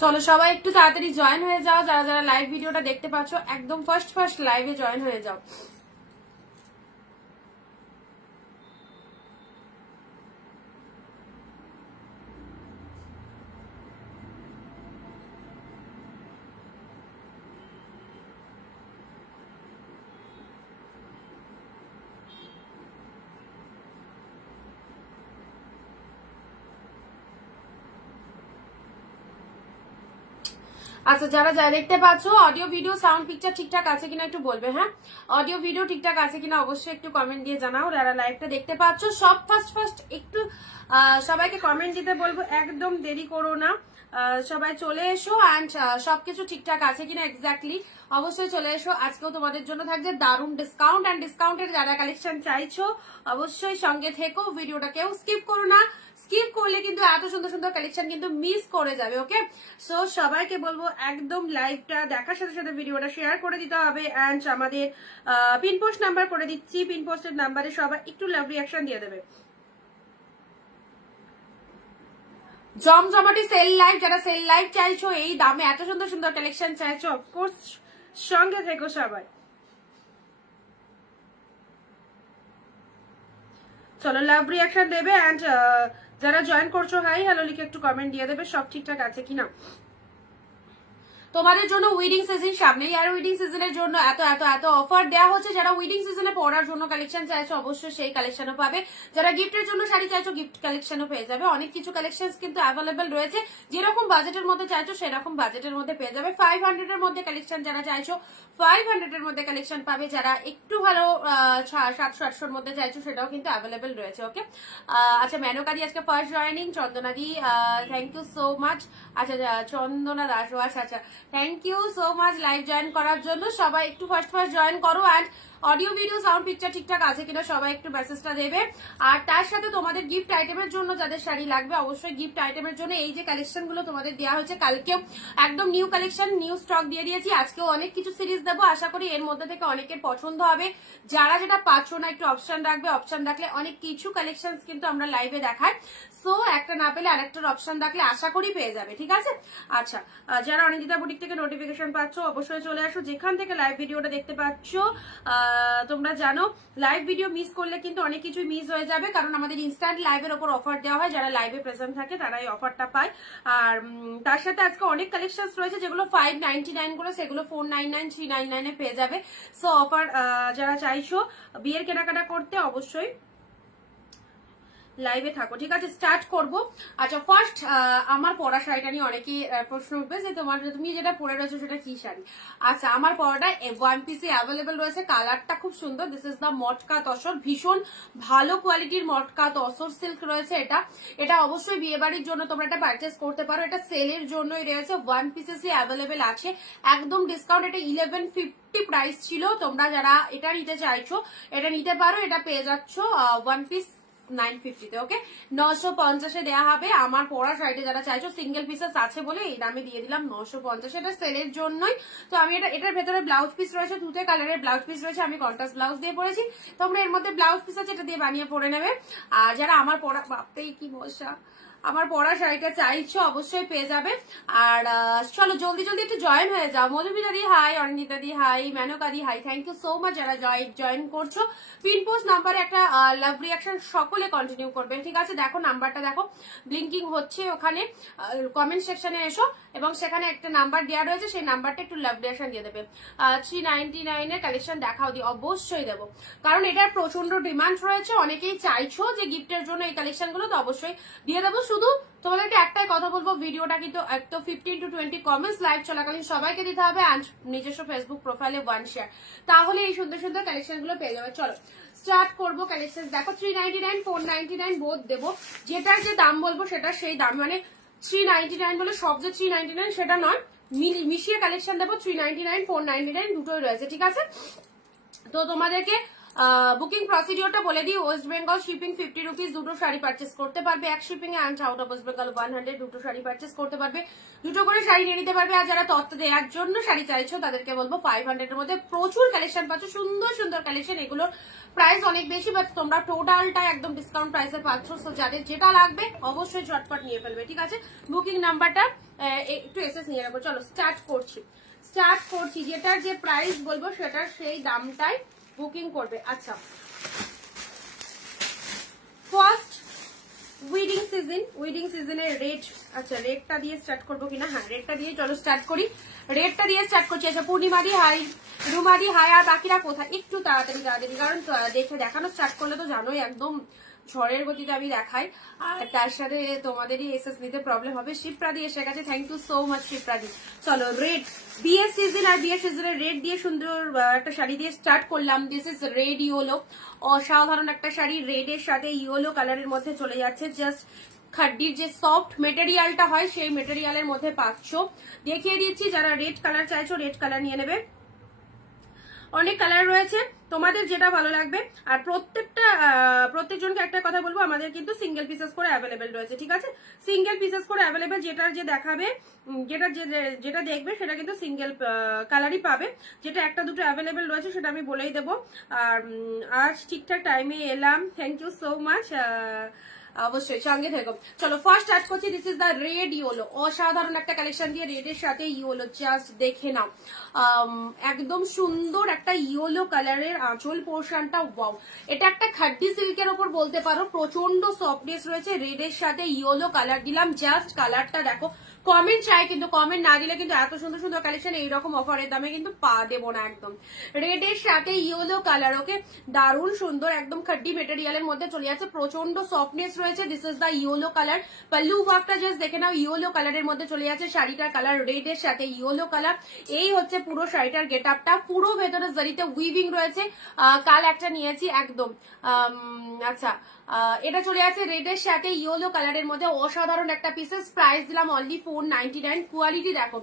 চলো সবাই একটু তাড়াতাড়ি জয়েন হয়ে যাও, যারা যারা লাইভ ভিডিওটা দেখতে পাচ্ছ একদম ফার্স্ট লাইভে জয়েন হয়ে যাও। আচ্ছা যারা যা দেখতে পাচ্ছ অডিও ভিডিও সাউন্ড পিকচার ঠিকঠাক আছে কিনা একটু বলবে। হ্যাঁ, অডিও ভিডিও ঠিকঠাক আছে কিনা অবশ্যই একটু কমেন্ট দিয়ে জানাও। যারা লাইভটা দেখতে পাচ্ছ সব ফার্স্ট একটু সবাইকে কমেন্ট দিতে বলবো, একদম দেরি করো না, সবাই চলে এসো। অ্যান্ড সবকিছু ঠিকঠাক আছে কিনা এক্স্যাক্টলি অবশ্যই চলে এসো। আজকেও তোমাদের জন্য থাকছে দারুণ ডিসকাউন্ট, অ্যান্ড ডিসকাউন্টের যারা কালেকশন চাইছো অবশ্যই সঙ্গে থেকো, ভিডিওটা কেউ স্কিপ করো না। স্কিপ করলে কিন্তু এত সুন্দর সুন্দর কালেকশন কিন্তু মিস করে যাবে। ওকে, সো সবাইকে বলবো একদম লাইভটা দেখার সাথে সাথে ভিডিওটা শেয়ার করে দিতে হবে। অ্যান্ড আমাদের পিনপোস্ট নাম্বার করে দিচ্ছি, পিনপোস্টের নাম্বারে সবাই একটু লাভ রিয়াকশন দিয়ে দেবে। জমজমাটি সেল লাইভ, যারা সেল লাইভ চাইছো এই দামে এত সুন্দর সুন্দর কালেকশন চাইছো অফকোর্স সঙ্গে থেকো সবাই। চলো লাভ রিয়াকশন দেবে। অ্যান্ড যারা জয়েন করছো হাই হ্যালো লিখে একটু কমেন্ট দিয়ে দেবে সব ঠিকঠাক আছে কিনা। তোমাদের জন্য উইডিং সিজন সামনেই, আর উইডিং সিজনের জন্য এত এত এত অফার দেওয়া হচ্ছে। যারা উইডিং সিজনে পড়ার জন্য কালেকশন চাইছো অবশ্যই সেই কালেকশনও পাবে, যারা গিফটের জন্য শাড়ি চাইছো গিফট কালেকশনও পেয়ে যাবে। অনেক কিছু কালেকশন কিন্তু অ্যাভেলেবেল রয়েছে, যেরকম বাজেটের মধ্যে চাইছো সেরকম বাজেটের মধ্যে পেয়ে যাবে। 500 এর মধ্যে কালেকশন যারা চাইছো 500 এর মধ্যে কালেকশন পাবে, যারা একটু ভালো 700-800 মধ্যে চাইছো সেটাও কিন্তু অ্যাভেলেবেল রয়েছে। ওকে, আচ্ছা মেনকাদি আজকে ফার্স্ট জয়েনিং, চন্দনাদি থ্যাংক ইউ সো মাচ। আচ্ছা চন্দনা দাস, আচ্ছা thank you so much live join করার জন্য। সবাই একটু ফার্স্ট জয়েন করো। And audio video sound picture ঠিকঠাক আছে কিনা সবাই একটু মেসেজটা দেবে। আর তার সাথে তোমাদের গিফট আইটেমের জন্য যাদের শাড়ি লাগবে অবশ্যই গিফট আইটেমের জন্য এই যে কালেকশন গুলো তোমাদের দেওয়া হয়েছে, কালকেও একদম নিউ কালেকশন নিউ স্টক দিয়ে দিয়েছি, আজকেও অনেক কিছু সিরিজ দেবো। আশা করি এর মধ্যে থেকে অনেকের পছন্দ হবে। যারা যেটা পাচ্ছ না একটু অপশন রাখবে, অপশন রাখলে অনেক কিছু কালেকশন কিন্তু আমরা লাইভে দেখাই। সো একটা না পেলে আরেকটার অপশন রাখলে আশা করি পেয়ে যাবে, ঠিক আছে। আচ্ছা যারা অনিন্দিতা বুটিক থেকে নোটিফিকেশন পাচ্ছ অবশ্যই চলে আসো, যেখান থেকে লাইভ ভিডিওটা দেখতে পাচ্ছ। তোমরা জানো লাইভ ভিডিও মিস করলে কিন্তু অনেক কিছু মিস হয়ে যাবে, কারণ আমাদের ইনস্ট্যান্ট লাইভের ওপর অফার দেওয়া হয়, যারা লাইভে প্রেজেন্ট থাকে তারা এই অফারটা পায়। আর তার সাথে আজকে অনেক কালেকশন রয়েছে, যেগুলো 599 গুলো সেগুলো 499 399 এ পেয়ে যাবে। সো অফার যারা চাইছো বিয়ের কেনাকাটা করতে অবশ্যই লাইভে থাকো, ঠিক আছে। স্টার্ট করব। আচ্ছা ফার্স্ট আমার পরা শাড়িটা নিয়ে অনেকেই প্রশ্ন উঠবে যে তুমি যেটা পরে রয়েছো সেটা কি শাড়ি। আচ্ছা আমার পরাটা ওয়ান পিসে অ্যাভেলেবেল রয়েছে, কালারটা খুব সুন্দর। দিস ইজ দা মটকা তসর, ভীষণ ভালো কোয়ালিটির মটকা তসর সিল্ক রয়েছে। এটা অবশ্যই বিয়ে বাড়ির জন্য তোমরা এটা পারচেস করতে পারো, এটা সেলের জন্যই রয়েছে। ওয়ান পিসেসই অ্যাভেলেবেল আছে, একদম ডিসকাউন্ট। এটা 1150 প্রাইস ছিল, তোমরা যারা এটা নিতে চাইছো এটা নিতে পারো। এটা পেয়ে যাচ্ছ ওয়ান পিস 950 তে। ওকে 950 দেওয়া হবে। আমার পরা শাড়িতে যারা চাইছো সিঙ্গেল পিসেস আছে বলে এই দামে দিয়ে দিলাম 950। এটা সেলের জন্যই। তো আমি এটার ভেতরে ব্লাউজ পিস রয়েছে, দুটো কালারের ব্লাউজ পিস রয়েছে, আমি কন্ট্রাস্ট ব্লাউজ দিয়ে পরেছি। তোমরা এর মধ্যে ব্লাউজ পিস আছে এটা দিয়ে বানিয়ে পরে নেবে। আর যারা আমার পরা বাপতেই কি মশা আমার পরা শাড়িটা চাইছো অবশ্যই পেয়ে যাবে। আর চলো জলদি জলদি একটু জয়েন হয়ে যাও। Madhumita di hi, Anindita di hi, Menka di hi, thank you so much যারা জয়েন করছো। পিনপোস্ট নাম্বারে একটা লাভ রিয়াকশন সকলে কন্টিনিউ করবে, ঠিক আছে। দেখো নাম্বারটা দেখো ব্লিঙ্কিং হচ্ছে, ওখানে কমেন্ট সেকশনে এসো এবং সেখানে একটা নাম্বার দেওয়া রয়েছে, সেই নাম্বারটা একটু লাভ রিয়াকশন দিয়ে দেবে। 399 এর কালেকশন দেখাও দি, অবশ্যই দেবো, কারণ এটার প্রচন্ড ডিমান্ড রয়েছে। অনেকেই চাইছো যে গিফটের জন্য এই কালেকশন গুলো, তো অবশ্যই দিয়ে দেবো। শুধু তোমাদেরকে একটাই কথা বলবো, ভিডিওটা কিন্তু একদম 15 to 20 কমেন্টস লাইভ চলাকালীন সবাইকে দিতে হবে, আর নিজস্ব ফেসবুক প্রোফাইলে 1 শেয়ার, তাহলে এই সুন্দর সুন্দর কালেকশন গুলো পেয়ে যাবে। চলো স্টার্ট করবো কালেকশন। দেখো 399 499 বোধ দেবো, যেটার যে দাম বলবো সেটা সেই দাম, মানে 399 বলে সব যে 399 সেটা নয়, মিশিয়ে কালেকশন দেবো। 399 499 দুটোই রয়েছে, ঠিক আছে। তো তোমাদেরকে বুকিং প্রসিডিওরটা বলে দিই, ওয়েস্ট বেঙ্গল শিপিং 50 রুপিস, দুটো শাড়ি পার্চেস করতে পারবে এক shipping A, and out of West Bengal 100, দুটো শাড়ি পার্চেস করতে পারবে, দুটো করে শাড়ি নিয়ে নিতে পারবে। আর যারা তত্ত্ব দেওয়ার জন্য শাড়ি চাইছো তাদেরকে বলবো 500 এর মধ্যে প্রচুর কালেকশন পাচ্ছ, সুন্দর সুন্দর কালেকশন। এগুলোর প্রাইস অনেক বেশি, বাট তোমরা টোটালটা একদম ডিসকাউন্ট প্রাইসে পাচ্ছ। সো যাদের যেটা লাগবে অবশ্যই ঝটপট নিয়ে ফেলবে, ঠিক আছে। বুকিং নাম্বারটা একটু এসএস নিয়ে রাখবো। চলো স্টার্ট করছি, যেটার যে প্রাইস বলবো সেটার সেই দামটাই বুকিং করবে। আচ্ছা, ফার্স্ট উইডিং সিজনের রেট, আচ্ছা রেটটা দিয়ে স্টার্ট করবো কিনা, হ্যাঁ রেটটা দিয়ে চলো স্টার্ট করি, রেটটা দিয়ে স্টার্ট করছি। আচ্ছা পূর্ণিমাদি হাই, রুমাদি হাই, আর বাকিরা কোথায় একটু তাড়াতাড়ি, কারণ দেখানো স্টার্ট করলে তো জানোই একদম ঝড়ের গতিতে আমি দেখাই, আর তার সাথে তোমাদেরই এসএস নিতে প্রবলেম হবে। শিপ্রাদি এসে গেছে, থ্যাংক ইউ সো মাচ শিপ্রাদি। চলো রেড, বিয়ের সিজন আর বিয়ের সিজনের রেড দিয়ে সুন্দর একটা শাড়ি দিয়ে স্টার্ট করলাম। দিস ইজ রেড ইয়েলো, অসাধারণ একটা শাড়ি, রেড এর সাথে ইয়েলো কালারের মধ্যে চলে যাচ্ছে। জাস্ট খাড্ডির যে সফট মেটেরিয়ালটা হয় সেই মেটেরিয়ালের মধ্যে পাচ্ছ। দেখিয়ে দিচ্ছি, যারা রেড কালার চাইছো রেড কালার নিয়ে নেবে, অনেক কালার রয়েছে, তোমাদের যেটা ভালো লাগবে। আর প্রত্যেকজনকে একটা কথা বলবো, আমাদের কিন্তু সিঙ্গেল পিসেস করে অ্যাভেলেবেল রয়েছে, ঠিক আছে। সিঙ্গেল পিসেস করে অ্যাভেলেবেল, যেটার যে দেখাবে, যেটা দেখবে সেটা কিন্তু সিঙ্গেল কালারই পাবে। যেটা একটা দুটো অ্যাভেলেবেল রয়েছে সেটা আমি বলেই দেবো। আর আজ ঠিকঠাক টাইমে এলাম, থ্যাংক ইউ সো মাচ, অবশ্যই সঙ্গে থেকো। চলো ফার্স্ট স্টার্ট করছি। This is the red yellow, অসাধারণ একটা কালেকশন দিয়ে, রেডের সাথে ইয়েলো, জাস্ট দেখে নাও, একদম সুন্দর একটা ইয়েলো কালারের আঁচল পোর্শনটা, ওয়াও। এটা একটা খাড্ডি সিল্কের ওপর বলতে পারো, প্রচন্ড সফটনেস রয়েছে, রেডের সাথে ইয়েলো কালার দিলাম, জাস্ট কালারটা দেখো। কমেন্ট চাই, কিন্তু কমেন্ট না দিলে কিন্তু এত সুন্দর সুন্দর কালেকশন এইরকম অফারের দামে কিন্তু দেবো না একদম। রেডের সাথে ইয়েলো কালার, ওকে দারুণ সুন্দর, একদম খাড্ডি মেটেরিয়ালের মধ্যে চলে যাচ্ছে, প্রচন্ড সফটনেস রয়েছে। This is the yellow colour, pallu ওয়ার্কটা জাস্ট দেখে নাও, ইয়েলো কালারের মধ্যে চলে যাচ্ছে, শাড়িটার কালার রেডের সাথে ইয়েলো কালার। এই হচ্ছে পুরো শাড়িটার গেট আপটা, পুরো ভেতরে জারিতে উইভিং রয়েছে। কাল একটা নিয়েছি একদম, আচ্ছা এটা চলে আছে রেডের সাথে ইয়েলো কালারের মধ্যে, অসাধারণ একটা পিসেস, প্রাইস দিলাম অনলি 499। কোয়ালিটি দেখো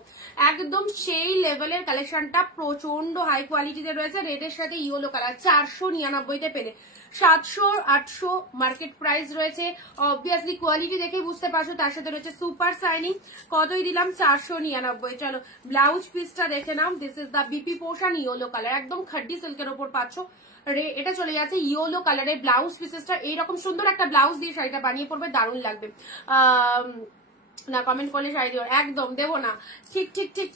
একদম সেই লেভেলের কালেকশনটা, প্রচন্ড হাই কোয়ালিটিতে রয়েছে, রেডের সাথে ইয়েলো কালার 499 পেলে। 700-800 মার্কেট প্রাইস রয়েছে, অবভিয়াসলি কোয়ালিটি দেখে বুঝতে পারছো। তার সাথে রয়েছে সুপার শাইনিং, কতই দিলাম 499। চলো ব্লাউজ পিসটা দেখে নাও, this is the BP portion, yellow colour, একদম খাড্ডি সিল্কের ওপর পাচ্ছ। এটা চলে যাচ্ছে ইয়েলো কালারের ব্লাউজ পিসেসটা, এইরকম সুন্দর একটা ব্লাউজ দিয়ে শাড়িটা বানিয়ে পড়বে, দারুণ লাগবে। না কমেন্ট করলে শাড়ি দিও, একদম দেবো না, ঠিক ঠিক ঠিক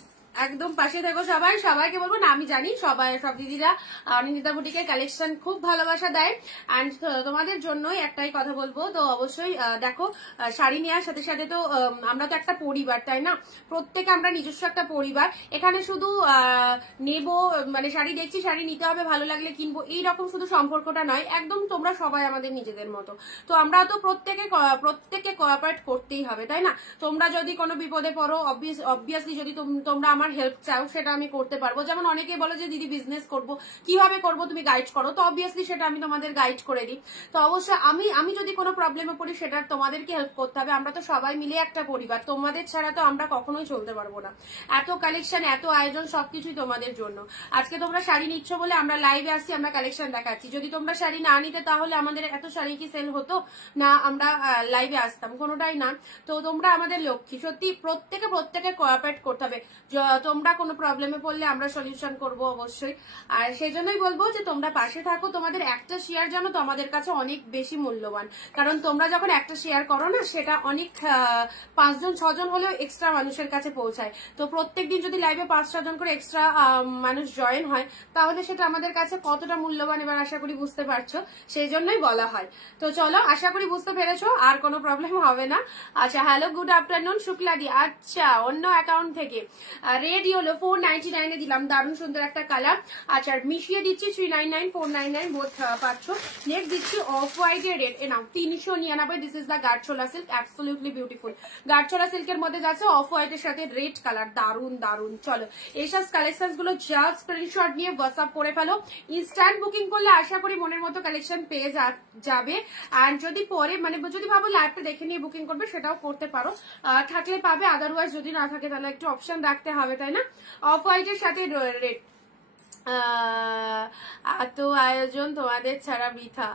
একদম পাশে থেকো সবাই, সবাইকে বলবো না আমি জানি সব দিদিরা অনিন্দিতা বুটিকের কালেকশন খুব ভালোবাসা দেয়, অ্যান্ড তোমাদের জন্যই একটাই কথা বলবো। তো অবশ্যই দেখো, শাড়ি নেওয়ার সাথে সাথে তো আমরা তো একটা পরিবার, তাই না, প্রত্যেকে আমরা নিজস্ব একটা পরিবার। এখানে শুধু নেবো মানে শাড়ি দেখছি শাড়ি নিতে হবে, ভালো লাগলে কিনবো, এইরকম শুধু সম্পর্কটা নয়, একদম তোমরা সবাই আমাদের নিজেদের মতো। তো আমরা তো প্রত্যেকে কোঅপারেট করতেই হবে, তাই না। তোমরা যদি কোনো বিপদে পড়ো, অবভিয়াসলি যদি তোমরা আমার হেল্প চাও সেটা আমি করতে পারবো। যেমন অনেকে বলো যে দিদি বিজনেস করবো, কিভাবে করবো তুমি গাইড করো, তো অবভিয়াসলি সেটা আমি তোমাদের গাইড করে দিই। তো অবশ্যই আমি যদি কোনো প্রবলেমে পড়ি সেটা তোমাদেরকে হেল্প করতে হবে, আমরা তো সবাই মিলে একটা পরিবার, তোমাদের ছাড়া তো আমরা কখনোই চলতে পারবো না। এত কালেকশন, এত আয়োজন, সবকিছুই তোমাদের জন্য। আজকে তোমরা শাড়ি নিচ্ছ বলে আমরা লাইভে আসছি, আমরা কালেকশন দেখাচ্ছি। যদি তোমরা শাড়ি না নিতে তাহলে আমাদের এত শাড়ি কি সেল হতো না, আমরা লাইভে আসতাম, কোনোটাই না। তো তোমরা আমাদের লক্ষ্মী, সত্যি প্রত্যেকে কোঅপারেট করতে হবে। তোমরা কোনো প্রবলেমে পড়লে আমরা সলিউশন করব অবশ্যই। আর সেই জন্যই বলবো যে তোমরা পাশে থাকো, তোমাদের একটা শেয়ার জানো তো আমাদের কাছে অনেক বেশি মূল্যবান, কারণ তোমরা যখন একটা শেয়ার করো না, সেটা অনেক 5-6 জন হলেও এক্সট্রা মানুষের কাছে পৌঁছায়। তো প্রত্যেকদিন যদি লাইভে 5-6 জন করে এক্সট্রা মানুষ জয়েন হয়, তাহলে সেটা আমাদের কাছে কতটা মূল্যবান এবার আশা করি বুঝতে পারছো, সেই জন্যই বলা হয়। তো চলো, আশা করি বুঝতে পেরেছো, আর কোনো প্রবলেম হবে না। আচ্ছা হ্যালো, গুড আফটারনুন শুক্লাদি, আচ্ছা অন্য অ্যাকাউন্ট থেকে রেড ইয়েলো 499 এ দিলাম, দারুণ সুন্দর একটা কালার। আচ্ছা মিশিয়ে দিচ্ছি 399 499 বোথ পাচ্ছ। নেক্সট দিচ্ছি অফ হোয়াইট এর রেড, এ নাও 399। দিস ইজ দা গাঢ়ছোলা সিল্ক, অ্যাবসলিউটলি বিউটিফুল। গাঢ়ছোলা সিল্কের মধ্যে যাচ্ছে অফ হোয়াইট এর সাথে রেড কালার, দারুণ দারুণ। চলো এইসব কালেকশন গুলো জাস্ট স্ক্রিনশট নিয়ে হোয়াটসঅ্যাপ করে ফেলো। ইনস্ট্যান্ট বুকিং করলে আশা করি মনের মতো কালেকশন পেয়ে যাবে। আর যদি পরে মানে যদি ভাবো লাইভটা দেখে নিয়ে বুকিং করবে, সেটাও করতে পারো, থাকলে পাবে, আদারওয়াইজ যদি না থাকে তাহলে একটু অপশন রাখতে হবে, তাই না। অফ হোয়াইট এর সাথে রেড, এত আয়োজন তোমাদের ছাড়া বৃথা,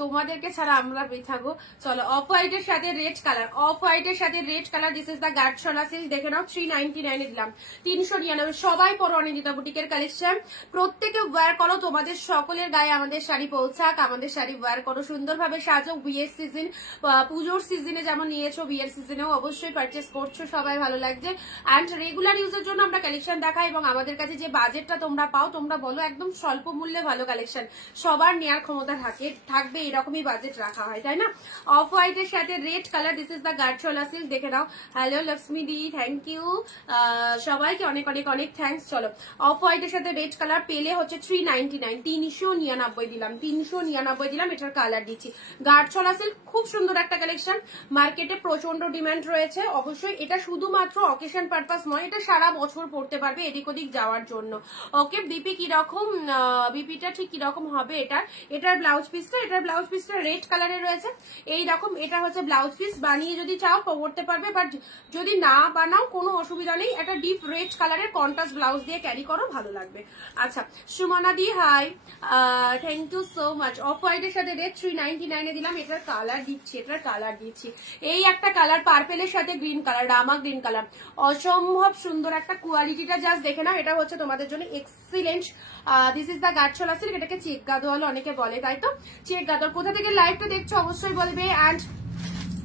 তোমাদেরকে ছাড়া আমরা বৃথা গো। চলো অফ হোয়াইটের সাথে রেড কালার, অফ হোয়াইটের সাথে red colour, this is the গাঢ় সিল্ক, দেখে নাও 399 এ দিলাম, 399। সবাই পরো অনিন্দিতা বুটিকের কালেকশন, প্রত্যেকে ওয়্যার করো, তোমাদের সকলের গায়ে আমাদের শাড়ি পৌঁছাক, আমাদের শাড়ি ওয়্যার করো, সুন্দরভাবে সাজো। বিয়ের সিজন, পুজোর সিজনে যেমন নিয়েছো, বিয়ের সিজনেও অবশ্যই পারচেস করছো, সবাই ভালো লাগছে। অ্যান্ড রেগুলার ইউজের জন্য আমরা কালেকশন দেখাই, এবং আমাদের কাছে যে বাজেটটা তোমরা পাও, তোমরা বলো একদম স্বল্প মূল্যে ভালো কালেকশন, সবার নেওয়ার ক্ষমতা থাকবে, এরকমই বাজেট রাখা হয়, তাই না? অফ হোয়াইটের সাথে red colour, this is the গাঢ় সিল্ক, দেখে নাও। Hello Lakshmi di, thank you, সবাইকে অনেক অনেক অনেক থ্যাংকস। চলো অফ হোয়াইটের সাথে রেড কালার পেলে হচ্ছে 399, 399 দিলাম, 399 দিলাম। এটার কালার দিচ্ছি গাঢ় সিল্ক, খুব সুন্দর একটা কালেকশন, মার্কেটে প্রচন্ড ডিমান্ড রয়েছে। অবশ্যই এটা শুধুমাত্র অকেশন পারপাস নয়, এটা সারা বছর পড়তে পারবে এদিক ওদিক যাওয়ার জন্য। ওকে, বিপি কিরকম, বিপিটা ঠিক কিরকম হবে এটার ব্লাউজ পিসটা রেড কালারে রয়েছে, এইরকম। এটা হচ্ছে ব্লাউজ পিস, বানিয়ে যদি চাও পরতে পারবে, বাট যদি না বানাও কোনো অসুবিধা নেই, একটা ডিপ রেড কালারের কন্ট্রাস্ট ব্লাউজ দিয়ে ক্যারি করো, ভালো লাগবে। আচ্ছা Sumana di hi, thank you so much. Off হোয়াইটের সাথে রেড 399 এ দিলাম। এটার কালার দিচ্ছি, এই একটা কালার পার্পেলের সাথে গ্রিন কালার, রামা গ্রিন কালার, অসম্ভব সুন্দর একটা কোয়ালিটিটা জাস্ট দেখে নাও। এটা হচ্ছে তোমাদের জন্য এক্সিলেন্ট। দিস ইজ দা গাঢ় সিল্ক, এটাকে চেক গাদোয়াল অনেকে বলে, তাই তো? চেক গাদোয়াল। কোথা থেকে লাইভটা দেখছো অবশ্যই বলবে। অ্যান্ড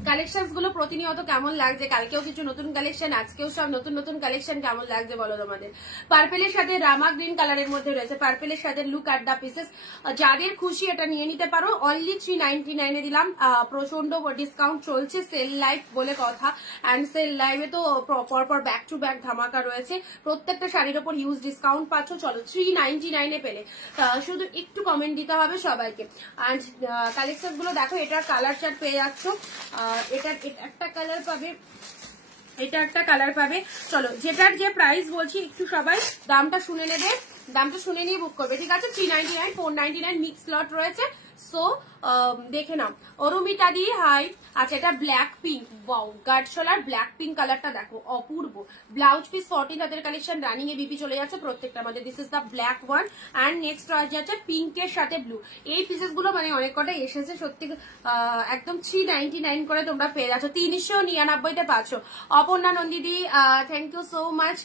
কালেকশন গুলো প্রতিনিয়ত কেমন লাগছে, কালকেও কিছু নতুন কালেকশন, আজকেও সব নতুন নতুন কালেকশন, কেমন লাগছে বলো তোমাদের? পার্পেলের সাথে রামা গ্রিন কালারের মধ্যে রয়েছে, পার্পেলের সাথে লুক অ্যাট দা পিসেস, যাদের খুশি এটা নিয়ে নিতে পারো। অনলি 399 এ দিলাম, প্রচন্ড ডিসকাউন্ট চলছে, সেল লাইভ বলে কথা। অ্যান্ড সেল লাইভে তো পরপর ব্যাক টু ব্যাক ধামাকা রয়েছে, প্রত্যেকটা শাড়ির ওপর হিউজ ডিসকাউন্ট পাচ্ছ। চলো 399 এ পেলে শুধু একটু কমেন্ট দিতে হবে সবাইকে। অ্যান্ড কালেকশন গুলো দেখো, এটার কালার চার্ট পেয়ে যাচ্ছ, এটা একটা কালার পাবে, এটা একটা কালার পাবে। চলো যেটার যে প্রাইস বলছি একটু সবাই দামটা শুনে নেবে, দামটা শুনে নিয়ে বুক করবে, ঠিক আছে? 399, 499 মিক্স লট রয়েছে। সো দেখে নাও। অরুমিতা দি হাই। আচ্ছা এটা ব্ল্যাক পিঙ্ক, ওয়াও গাঢ় ব্ল্যাক পিঙ্ক কালারটা দেখো, অপূর্ব। ব্লাউজ পিস 14 হাতের কালেকশন, রানিং এ বিপি চলে যাচ্ছে প্রত্যেকটা আমাদের। This is the black one. And next যাচ্ছে পিঙ্কের সাথে ব্লু। এই পিসেস গুলো মানে অনেক কটা এসেছে সত্যি, একদম 399 করে তোমরা পেয়ে যাচ্ছ, 399 পাচ্ছ। অপর্ণা নন্দিদি, থ্যাংক ইউ সো মাচ।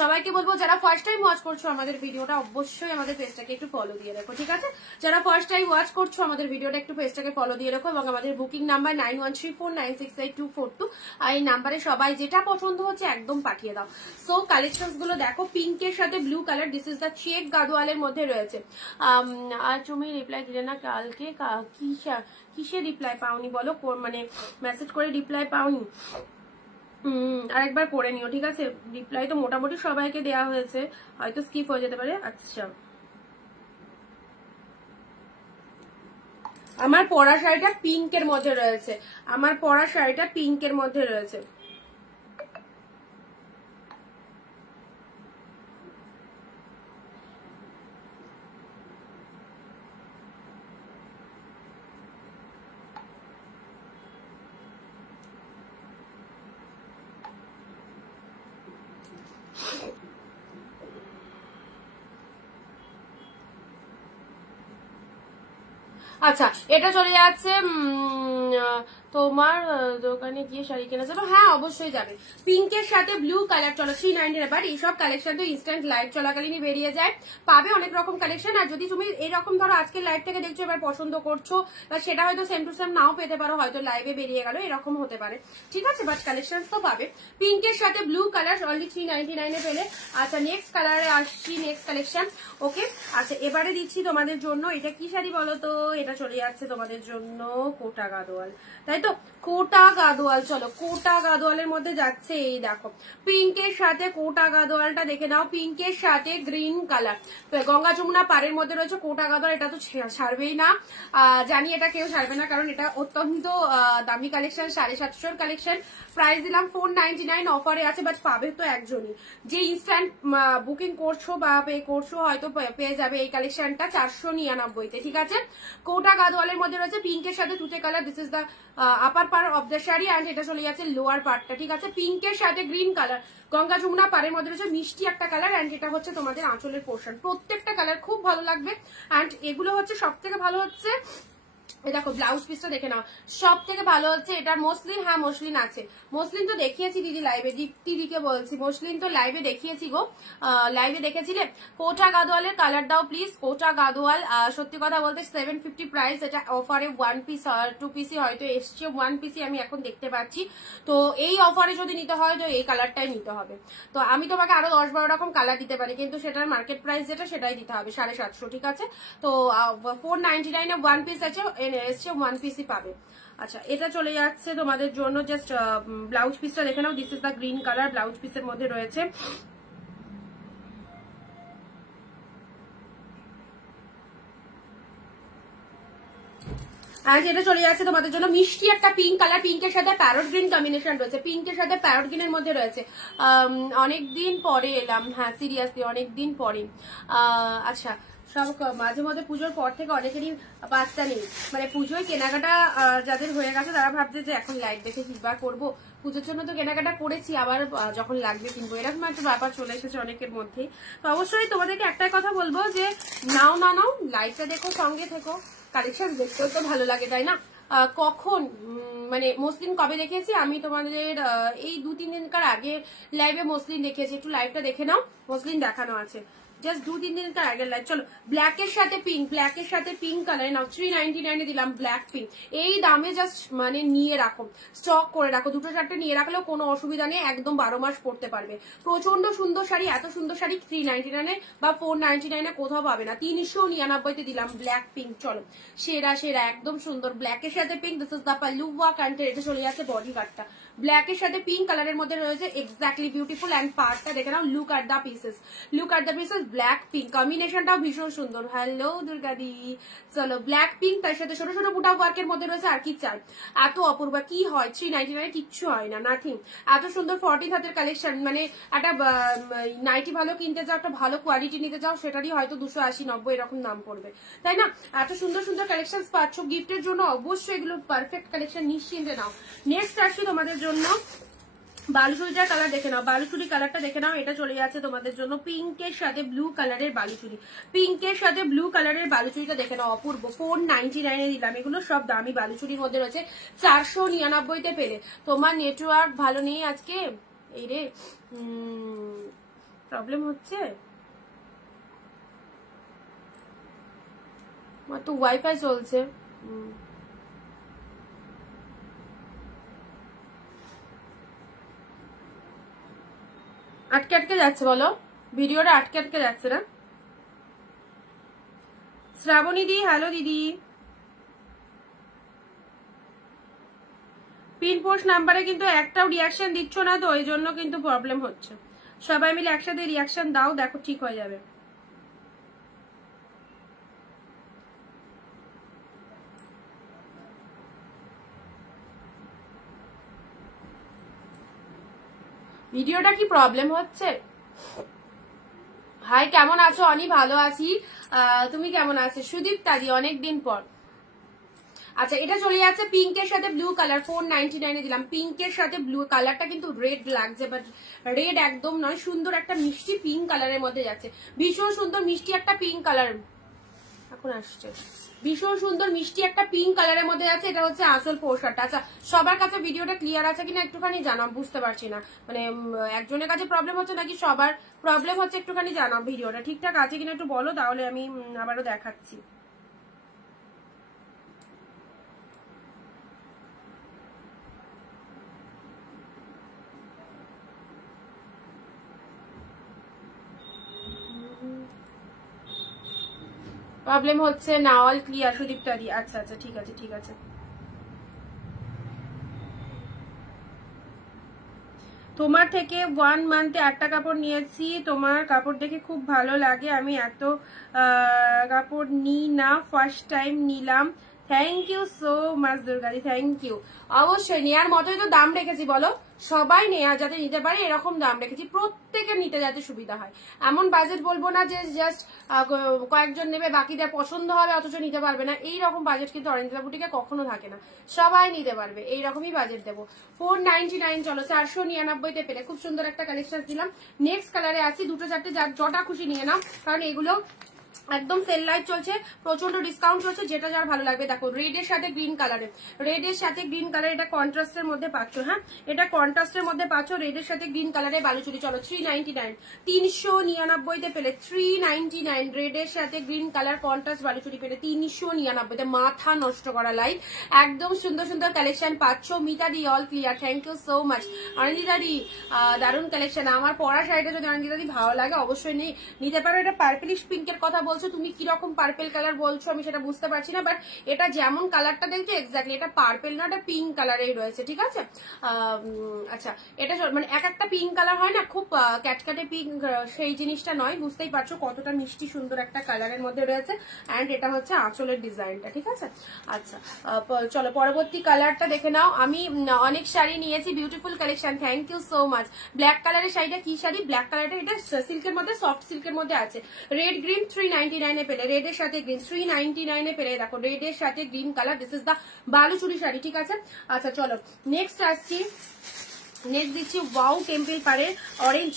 সবাইকে বলবো যারা ফার্স্ট টাইম ওয়াচ করছো আমাদের ভিডিওটা, অবশ্যই আমাদের পেজটাকে একটু ফলো দিয়ে রাখো, ঠিক আছে? যারা ফার্স্ট টাইম ওয়াচ করছো আমাদের ভিডিওটা, একটু পেজটাকে ফলো দিয়ে রাখো, এবং আমাদের বুকিং নাম্বার 9134968242, আর এই নাম্বারে সবাই যেটা পছন্দ হচ্ছে একদম পাঠিয়ে দাও। সো কালেকশন গুলো দেখো, পিঙ্কের সাথে blue colour, this is the check গাদোয়ালের মধ্যে রয়েছে। আর তুমি রিপ্লাই দিলে না কালকে, কিসে রিপ্লাই পাওনি বলো? মানে মেসেজ করে রিপ্লাই পাওনি? আরেকবার করে নিও, ঠিক আছে? রিপ্লাই তো মোটামুটি সবাইকে দেওয়া হয়েছে, হয়তো স্কিপ হয়ে যেতে পারে। আচ্ছা আমার পরা শাড়িটা পিঙ্কের মধ্যে রয়েছে, আমার পরা শাড়িটা পিঙ্কের মধ্যে রয়েছে। আচ্ছা এটা চলে যাচ্ছে তোমার দোকানে গিয়ে শাড়ি কেনা যাবে? হ্যাঁ অবশ্যই যাবে। পিঙ্কের সাথে ব্লু কালার, চলো 399। বাট এইসব কালেকশন তো ইনস্ট্যান্ট লাইভ চলাকালীনই বেরিয়ে যায়, পাবে অনেক রকম কালেকশন। আর যদি তুমি এরকম ধরো আজকে লাইভ থেকে দেখছো, এবার পছন্দ করছো, বা সেটা হয়তো সেম টু সেম নাও পেতে পারো, হয়তো লাইভে বেরিয়ে গেল, এরকম হতে পারে, ঠিক আছে? বাট কালেকশন তো পাবে। পিঙ্কের সাথে ব্লু কালার অনলি 399 এ পেলে। আচ্ছা নেক্সট কালারে আসছি, নেক্সট কালেকশন। ওকে আচ্ছা এবারে দিচ্ছি তোমাদের জন্য, এটা কি শাড়ি বলো তো? এটা চলে যাচ্ছে তোমাদের জন্য কোটা গাদোয়াল, তাই তো? কোটা গাদোয়াল। চলো কোটা গাদোয়ালের মধ্যে যাচ্ছে, এই দেখো পিঙ্কের সাথে কোটা গাদোয়ালটা দেখে নাও, পিঙ্কের সাথে গ্রিন কালার, গঙ্গা যমুনা পাড়ের মধ্যে রয়েছে কোটা গাদোয়াল। এটা তো ছাড়বেই না, জানি এটা কেউ ছাড়বে না, কারণ এটা অত্যন্ত দামি কালেকশন, 750 কালেকশন। প্রাইস দিলাম 499, অফারে আছে, বাট পাবে তো একজনই। যে ইনস্ট্যান্ট বুকিং করছো বা পে করছো হয়তো পেয়ে যাবে এই কালেকশনটা 499-তে, ঠিক আছে? কোটা গাদোয়ালের মধ্যে রয়েছে পিঙ্কের সাথে তুতে colour, this is the upper part of the sari and এটা চলে যাচ্ছে লোয়ার পার্টটা, ঠিক আছে। পিঙ্কের সাথে গ্রিন কালার, গঙ্গা যমুনা পাড়ের মধ্যে রয়েছে মিষ্টি একটা কালার অ্যান্ড এটা হচ্ছে তোমাদের আঁচলের পোর্শন। প্রত্যেকটা কালার খুব ভালো লাগবে অ্যান্ড এগুলো হচ্ছে সব থেকে ভালো হচ্ছে, দেখো ব্লাউজ পিসটা দেখে নাও, সব থেকে ভালো হচ্ছে এটার মসলিন। হ্যাঁ মসলিন আছে, মসলিন তো দেখিয়েছি দিদি লাইভে, দিদিকে বলছি মসলিন তো লাইভে দেখিয়েছি গো, লাইভে দেখেছিলে। কোটা গাদোয়ালের কালার দাও প্লিজ, কোটা গাদোয়াল। সত্যি কথা বলতে 750 প্রাইস, এটা অফারে 1 পিস 2 পিসি হয়তো এসছে, 1 পিসি আমি এখন দেখতে পাচ্ছি। তো এই অফারে যদি নিতে হয় তো এই কালারটাই নিতে হবে। তো আমি তোমাকে আরো 10-12 রকম কালার দিতে পারি, কিন্তু সেটার মার্কেট প্রাইস যেটা সেটাই দিতে হবে 750, ঠিক আছে। তো 499 এ 1 পিস আছে, এসছে 1 পিসই পাবে। আচ্ছা এটা চলে যাচ্ছে তোমাদের জন্য, জাস্ট ব্লাউজ পিসটা দেখে নাও। This is the green colour, blouse পিসের মধ্যে রয়েছে। আর যেটা চলে যাচ্ছে তোমাদের জন্য মিষ্টি একটা পিঙ্ক কালার, পিঙ্কের সাথে প্যারট গ্রিন কম্বিনেশন রয়েছে, পিঙ্কের সাথে প্যারট গ্রিনের মধ্যে রয়েছে। অনেকদিন পরে এলাম, হ্যাঁ সিরিয়াসলি অনেকদিন পরে। আচ্ছা সব মাঝে মধ্যে পুজোর পর থেকে অনেকেরই বাচ্চা নেই, মানে পুজোয় কেনাকাটা যাদের হয়ে গেছে তারা ভাবছে যে এখন লাইভ দেখে কি বা করবো, পুজোর জন্য তো কেনাকাটা করেছি, আবার যখন লাগবে কিনবো, এরকম একটা ব্যাপার চলে এসেছে অনেকের মধ্যেই। তো অবশ্যই তোমাদেরকে একটাই কথা বলবো যে নাও না নাও, লাইভটা দেখো, সঙ্গে থেকো, কালেকশন দেখতেও তো ভালো লাগে তাই না। কখন মানে মসলিন কবে দেখিয়েছি আমি তোমাদের, এই 2-3 দিনকার আগে লাইভে মসলিন দেখিয়েছি, একটু লাইভটা দেখে নাও, মসলিন দেখানো আছে জাস্ট 2-3 দিনকার আগের লাইভ। চলো ব্ল্যাকের সাথে পিঙ্ক, ব্ল্যাকের সাথে পিঙ্ক কালার নাও, 399 দিলাম ব্ল্যাক পিঙ্ক। এই দামে জাস্ট মানে নিয়ে রাখো, স্টক করে রাখো, 2-4টে নিয়ে রাখলেও কোনো অসুবিধা নেই, একদম 12 মাস পড়তে পারবে। প্রচন্ড সুন্দর শাড়ি, এত সুন্দর শাড়ি 399 বা 499 কোথাও পাবে না। 399 দিলাম ব্ল্যাক পিঙ্ক। চলো সেরা সেরা একদম সুন্দর ব্ল্যাকের সাথে pink. This is the pallu work and এটা চলে যাচ্ছে বডি কাটটা, ব্ল্যাকের সাথে পিঙ্ক কালারের মধ্যে রয়েছে, এক্স্যাক্টলি বিউটিফুল। অ্যান্ড পার্টটা দেখে নাও, look at the pieces, look at the pieces, black pink কম্বিনেশনটাও ভীষণ সুন্দর। হ্যালো দুর্গা দি, চলো ব্ল্যাক পিঙ্ক তার সাথে ছোট ছোট বুটা ওয়ার্কের মধ্যে রয়েছে। আর কি চাই, এত অপূর্ব কি হয়, 399 কিচ্ছু হয় না, নাথিং। এত সুন্দর 14 হাতের কালেকশন, মানে একটা নাইটি ভালো কিনতে যাও, একটা ভালো কোয়ালিটি নিতে যাও, সেটারই হয়তো 280-90 এরকম দাম পড়বে, তাই না। এত সুন্দর সুন্দর কালেকশন পাচ্ছ গিফটের জন্য, অবশ্যই এগুলো পারফেক্ট কালেকশন, নিশ্চিন্তে নাও। নেক্সট আসছি তোমাদের জন্য বালুচুরিটার কালার দেখে নাও, বালুচুরি কালারটা দেখে নাও, এটা চলে যাচ্ছে তোমাদের জন্য পিঙ্কের সাথে ব্লু কালারের বালুচুরি, পিঙ্কের সাথে ব্লু কালারের বালুচুরিটা দেখে নাও, অপূর্ব। 499 দিলাম, এগুলো সব দামি বালুচুরির মধ্যে রয়েছে, 499 পেলে। তোমার নেটওয়ার্ক ভালো নেই আজকে, এই রে প্রবলেম হচ্ছে, আমার তো ওয়াইফাই চলছে। আটকে আটকে যাচ্ছে, বলো ভিডিওটা আটকে আটকে যাচ্ছে না। শ্রাবণী দি হ্যালো দিদি, পিন পোস্ট নাম্বারে কিন্তু একটাও রিয়াকশন দিচ্ছ না, তো এই জন্য কিন্তু প্রবলেম হচ্ছে। সবাই মিলে একসাথে রিয়াকশন দাও, দেখো ঠিক হয়ে যাবে। ভিডিওটা কি প্রবলেম হচ্ছে? হাই কেমন আছো অনি? ভালো আছি, তুমি কেমন আছো? সুদীপ তাদি অনেকদিন পর। আচ্ছা এটা চলে যাচ্ছে পিঙ্কের সাথে ব্লু কালার, 499 দিলাম। পিঙ্কের সাথে ব্লু কালারটা কিন্তু রেড লাগছে, বাট রেড একদম নয়, সুন্দর একটা মিষ্টি পিঙ্ক কালারের মধ্যে যাচ্ছে, ভীষণ সুন্দর মিষ্টি একটা পিঙ্ক কালার এখন আসছে, ভীষণ সুন্দর মিষ্টি একটা পিঙ্ক কালারের মধ্যে আছে। এটা হচ্ছে আসল পোশাকটা। আচ্ছা সবার কাছে ভিডিওটা ক্লিয়ার আছে কিনা একটুখানি জানাও, বুঝতে পারছি না, মানে একজনের কাছে প্রবলেম হচ্ছে নাকি সবার প্রবলেম হচ্ছে, একটুখানি জানাও ভিডিওটা ঠিকঠাক আছে কিনা একটু বলো, তাহলে আমি আবারও দেখাচ্ছি। প্রবলেম হচ্ছে না, অল ক্লিয়ার সুদীপ তারি। আচ্ছা আচ্ছা ঠিক আছে ঠিক আছে। তোমার থেকে 1 মান্থে 8টা কাপড় নিয়েছি, তোমার কাপড় দেখে খুব ভালো লাগে, আমি এত কাপড় নিই না, ফার্স্ট টাইম নিলাম। থ্যাংক ইউ সো মাচ দুর্গাদি, থ্যাংক ইউ। অবশ্যই নেওয়ার মতোই তো দাম রেখেছি বলো, সবাই নেওয়া যাতে নিতে পারে এরকম দাম রেখেছি, প্রত্যেকের নিতে যাতে সুবিধা হয়। এমন বাজেট বলবো না যে জাস্ট কয়েকজন নেবে বাকিদের পছন্দ হবে অথচ নিতে পারবে না, এইরকম বাজেট কিন্তু অরিজিনাল বুটিকে কখনো থাকে না, সবাই নিতে পারবে এইরকমই বাজেট দেবো। 499 চলো 499 পেলে খুব সুন্দর একটা কালেকশন দিলাম। নেক্সট কালারে আছি, দুটো চারটে যটা খুশি নিয়ে নাও, কারণ এগুলো একদম সেল লাইট চলছে, প্রচন্ড ডিসকাউন্ট চলছে, যেটা যার ভালো লাগবে। দেখো রেড এর সাথে গ্রিন কালারে, রেড এর সাথে গ্রিন কালার, এটা কন্ট্রাস্টের মধ্যে পাচ্ছ। হ্যাঁ এটা কন্ট্রাস্টের মধ্যে পাচ্ছ, রেড এর সাথে গ্রিন কালারে বালুচুরি। চলো 399 399 পেলে 399 রেড এর সাথে গ্রিন কালার কন্ট্রাস্ট বালুচুরি পেলে 399 মাথা নষ্ট করা লাইট। একদম সুন্দর সুন্দর কালেকশন পাচ্ছ। Mita di all clear, thank you so much. Anindita di দারুণ কালেকশন। আমার পরা শাড়িটা যদি অনিন্দিতা দি ভালো লাগে অবশ্যই নিতে পারো। এটা পার্পলিশ পিঙ্কের কথা বলছো তুমি, কিরকম পার্পেল কালার বলছো আমি সেটা বুঝতে পারছি না, বাট এটা যেমন কালারটা দেখছো এক্স্যাক্টলি এটা পার্পেল না, এটা পিঙ্ক কালারেই রয়েছে, ঠিক আছে। আচ্ছা এটা মানে এক একটা পিঙ্ক কালার হয় না খুব ক্যাটক্যাটে পিঙ্ক, সেই জিনিসটা নয়, বুঝতেই পারছো কতটা মিষ্টি সুন্দর একটা কালারের মধ্যে রয়েছে। অ্যান্ড এটা হচ্ছে আঁচলের ডিজাইনটা, ঠিক আছে। আচ্ছা চলো পরবর্তী কালারটা দেখে নাও। আমি অনেক শাড়ি নিয়েছি, beautiful collection, thank you so much. Black কালারের শাড়িটা কি শাড়ি? ব্ল্যাক কালারটা, এটা সিল্কের মধ্যে, সফট সিল্কের মধ্যে আছে। রেড গ্রিন 399 পেলে, রেড এর সাথে গ্রিন 399 পেলে। দেখো রেড এর সাথে green colour, this is the Baluchari sari, ঠিক আছে। আচ্ছা চলো নেক্সট আসছি, নেক্সট দিচ্ছি ওয়াও টেম্পল পাড়ের অরেঞ্জ,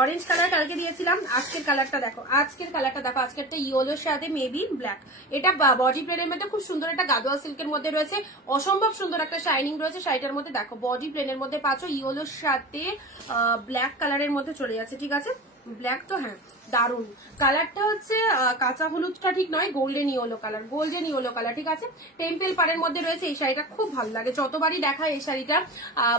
অরেঞ্জ কালার কালকে দিয়েছিলাম। আজকের কালারটা দেখো, আজকের কালারটা দেখো, আজকেরটা ইয়েলোর সাথে মেবি ব্ল্যাক। এটা বডি প্লেনের মধ্যে খুব সুন্দর একটা গাদোয়া সিল্কের মধ্যে রয়েছে, অসম্ভব সুন্দর একটা শাইনিং রয়েছে শাড়িটার মধ্যে। দেখো বডি প্লেনের মধ্যে পাচ্ছ, ইয়েলোর সাথে ব্ল্যাক কালারের মধ্যে চলে যাচ্ছে, ঠিক আছে। ব্ল্যাক তো হ্যাঁ দারুন কালারটা হচ্ছে, কাঁচা হলুদটা ঠিক নয়, golden yellow colour, golden yellow colour, ঠিক আছে। টেম্পল পাড়ের মধ্যে রয়েছে। এই শাড়িটা খুব ভালো লাগে, যতবারই দেখায় এই শাড়িটা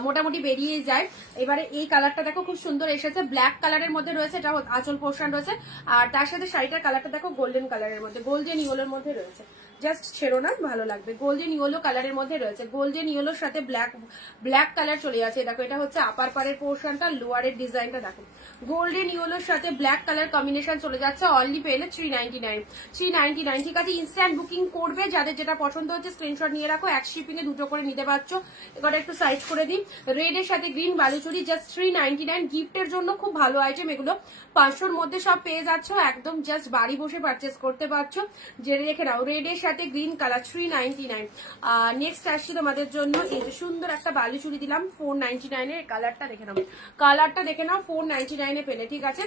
মোটামুটি বেরিয়ে যায়। এবারে এই কালারটা দেখো খুব সুন্দর এসেছে, ব্ল্যাক কালারের মধ্যে রয়েছে, এটা আঁচল পোর্শন রয়েছে। আর তার সাথে শাড়িটার কালারটা দেখো গোল্ডেন কালারের মধ্যে, গোল্ডেন ইয়েলোর মধ্যে রয়েছে, জাস্ট ছেড়ো না, ভালো লাগবে। গোল্ডেন ইয়েলো কালারের মধ্যে রয়েছে, গোল্ডেন ইয়েলোর সাথে ব্ল্যাক কালার চলে যাচ্ছে। দেখো এটা হচ্ছে আপার পাড়ের পোর্শনটা, লোয়ারের ডিজাইনটা দেখো, গোল্ডেন ইয়েলোর সাথে ব্ল্যাক কালার কম্বিনেশন চলে যাচ্ছে। অনলি পেলে 399, ঠিক আছে। ইনস্ট্যান্ট বুকিং করবে, যাদের যেটা পছন্দ হচ্ছে স্ক্রিনশট নিয়ে রাখো, এক শিপিং এ দুটো করে নিতে পারছো। এবার একটু সাইজ করে দিই, রেড এর সাথে গ্রিন বালুচুরি, জাস্ট 399। গিফটের জন্য খুব ভালো আইটেম এগুলো, 500-র মধ্যে সব পেয়ে যাচ্ছ, একদম জাস্ট বাড়ি বসে পারচেস করতে পারছো। জেনে রেখে নাও, রেড এর সাথে গ্রিন কালার 399। নেক্সট আসছি তোমাদের জন্য, এই যে সুন্দর একটা বালুচুরি দিলাম 499 এর, কালারটা দেখে নাও, কালারটা দেখে নাও, 499 পেলে, ঠিক আছে।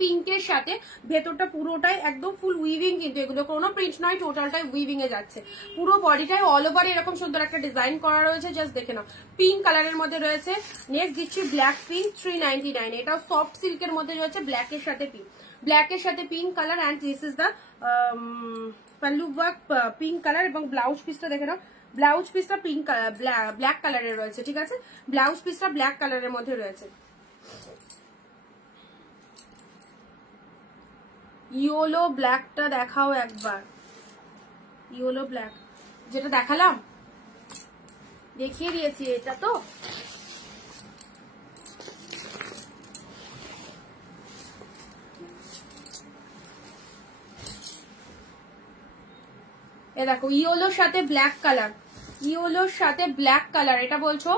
পিঙ্কের সাথে ভেতরটা পুরোটাই একদম ফুল উইভিং, কিন্তু এগুলো কোনো প্রিন্ট নয়, টোটালটাই উইভিং এ যাচ্ছে। পুরো বডিটাই অল ওভার এরকম সুন্দর একটা ডিজাইন করা রয়েছে, জাস্ট দেখে নাও, পিঙ্ক কালারের মধ্যে রয়েছে। নেক্সট দিচ্ছি ব্ল্যাক পিঙ্ক 399, এটাও সফট সিল্কের মধ্যে রয়েছে, ব্ল্যাকের সাথে পিঙ্ক, ব্ল্যাকের সাথে pink colour. And this is the pallu work pink colour, এবং ব্লাউজ পিসটা দেখে নাও, ব্লাউজ পিসটা পিঙ্ক ব্ল্যাক কালারের রয়েছে, ঠিক আছে। ব্লাউজ পিসটা ব্ল্যাক কালারের মধ্যে রয়েছে। ইয়েলো ব্ল্যাকটা দেখাও একবার, ইয়েলো ব্ল্যাক যেটা দেখালাম দেখিয়ে দিয়েছি, এটা তো এ দেখো, ইয়েলোর সাথে ব্ল্যাক কালার, ইয়েলোর সাথে ব্ল্যাক কালার, এটা বলছো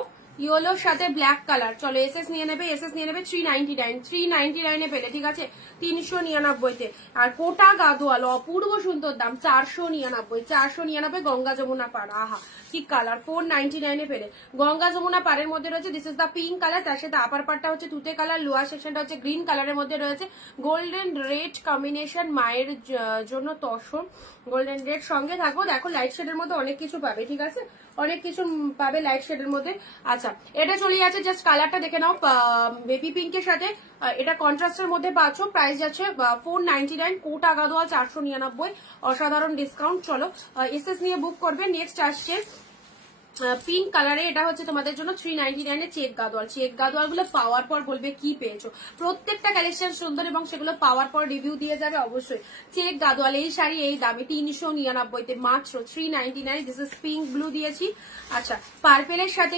ইয়েলোর সাথে ব্ল্যাক কালার। চলো এসএস নিয়ে নেবে, এসএস নিয়ে নেবে 399 পেলে, ঠিক আছে। 399 আর কোটা গাদোয়াল অপূর্ব সুন্দর দাম 499 গঙ্গা যমুনা পাড়, আহা কি কালার, 499 পেলে। গঙ্গা যমুনা পাড়ের মধ্যে রয়েছে, this is the pink colour, তার সাথে আপার পার্টটা হচ্ছে তুতে কালার, লোয়ার সেকশনটা হচ্ছে গ্রিন কালারের মধ্যে রয়েছে। গোল্ডেন রেড কম্বিনেশন, মায়ের জন্য তসর গোল্ডেন রেড সঙ্গে থাকবো। দেখো লাইট শেডের মধ্যে অনেক কিছু পাবে, ঠিক আছে, অনেক কিছু পাবে লাইট শেডের মধ্যে। আচ্ছা এটা চলে যাচ্ছে, জাস্ট কালারটা দেখে নাও, বেবি পিঙ্কের সাথে, এটা কন্ট্রাস্টের মধ্যে পাচ্ছ। প্রাইস যাচ্ছে 499, কোটা গাদোয়াল 499, অসাধারণ ডিসকাউন্ট। চলো এসএস নিয়ে বুক করবে। নেক্সট আসছে পিঙ্ক কালারে, এটা হচ্ছে তোমাদের জন্য 399 চেক গাদোয়াল। চেক গাদোয়াল গুলো পাওয়ার পর বলবে কি পেয়েছো, প্রত্যেকটা কালেকশন সুন্দর এবং সেগুলো পাওয়ার পর রিভিউ দিয়ে যাবে অবশ্যই। চেক গাদোয়াল এই শাড়ি এই দামে 399 মাত্র 399। দিস ইজ পিঙ্ক ব্লু দিয়েছি, আচ্ছা পার্পেলের সাথে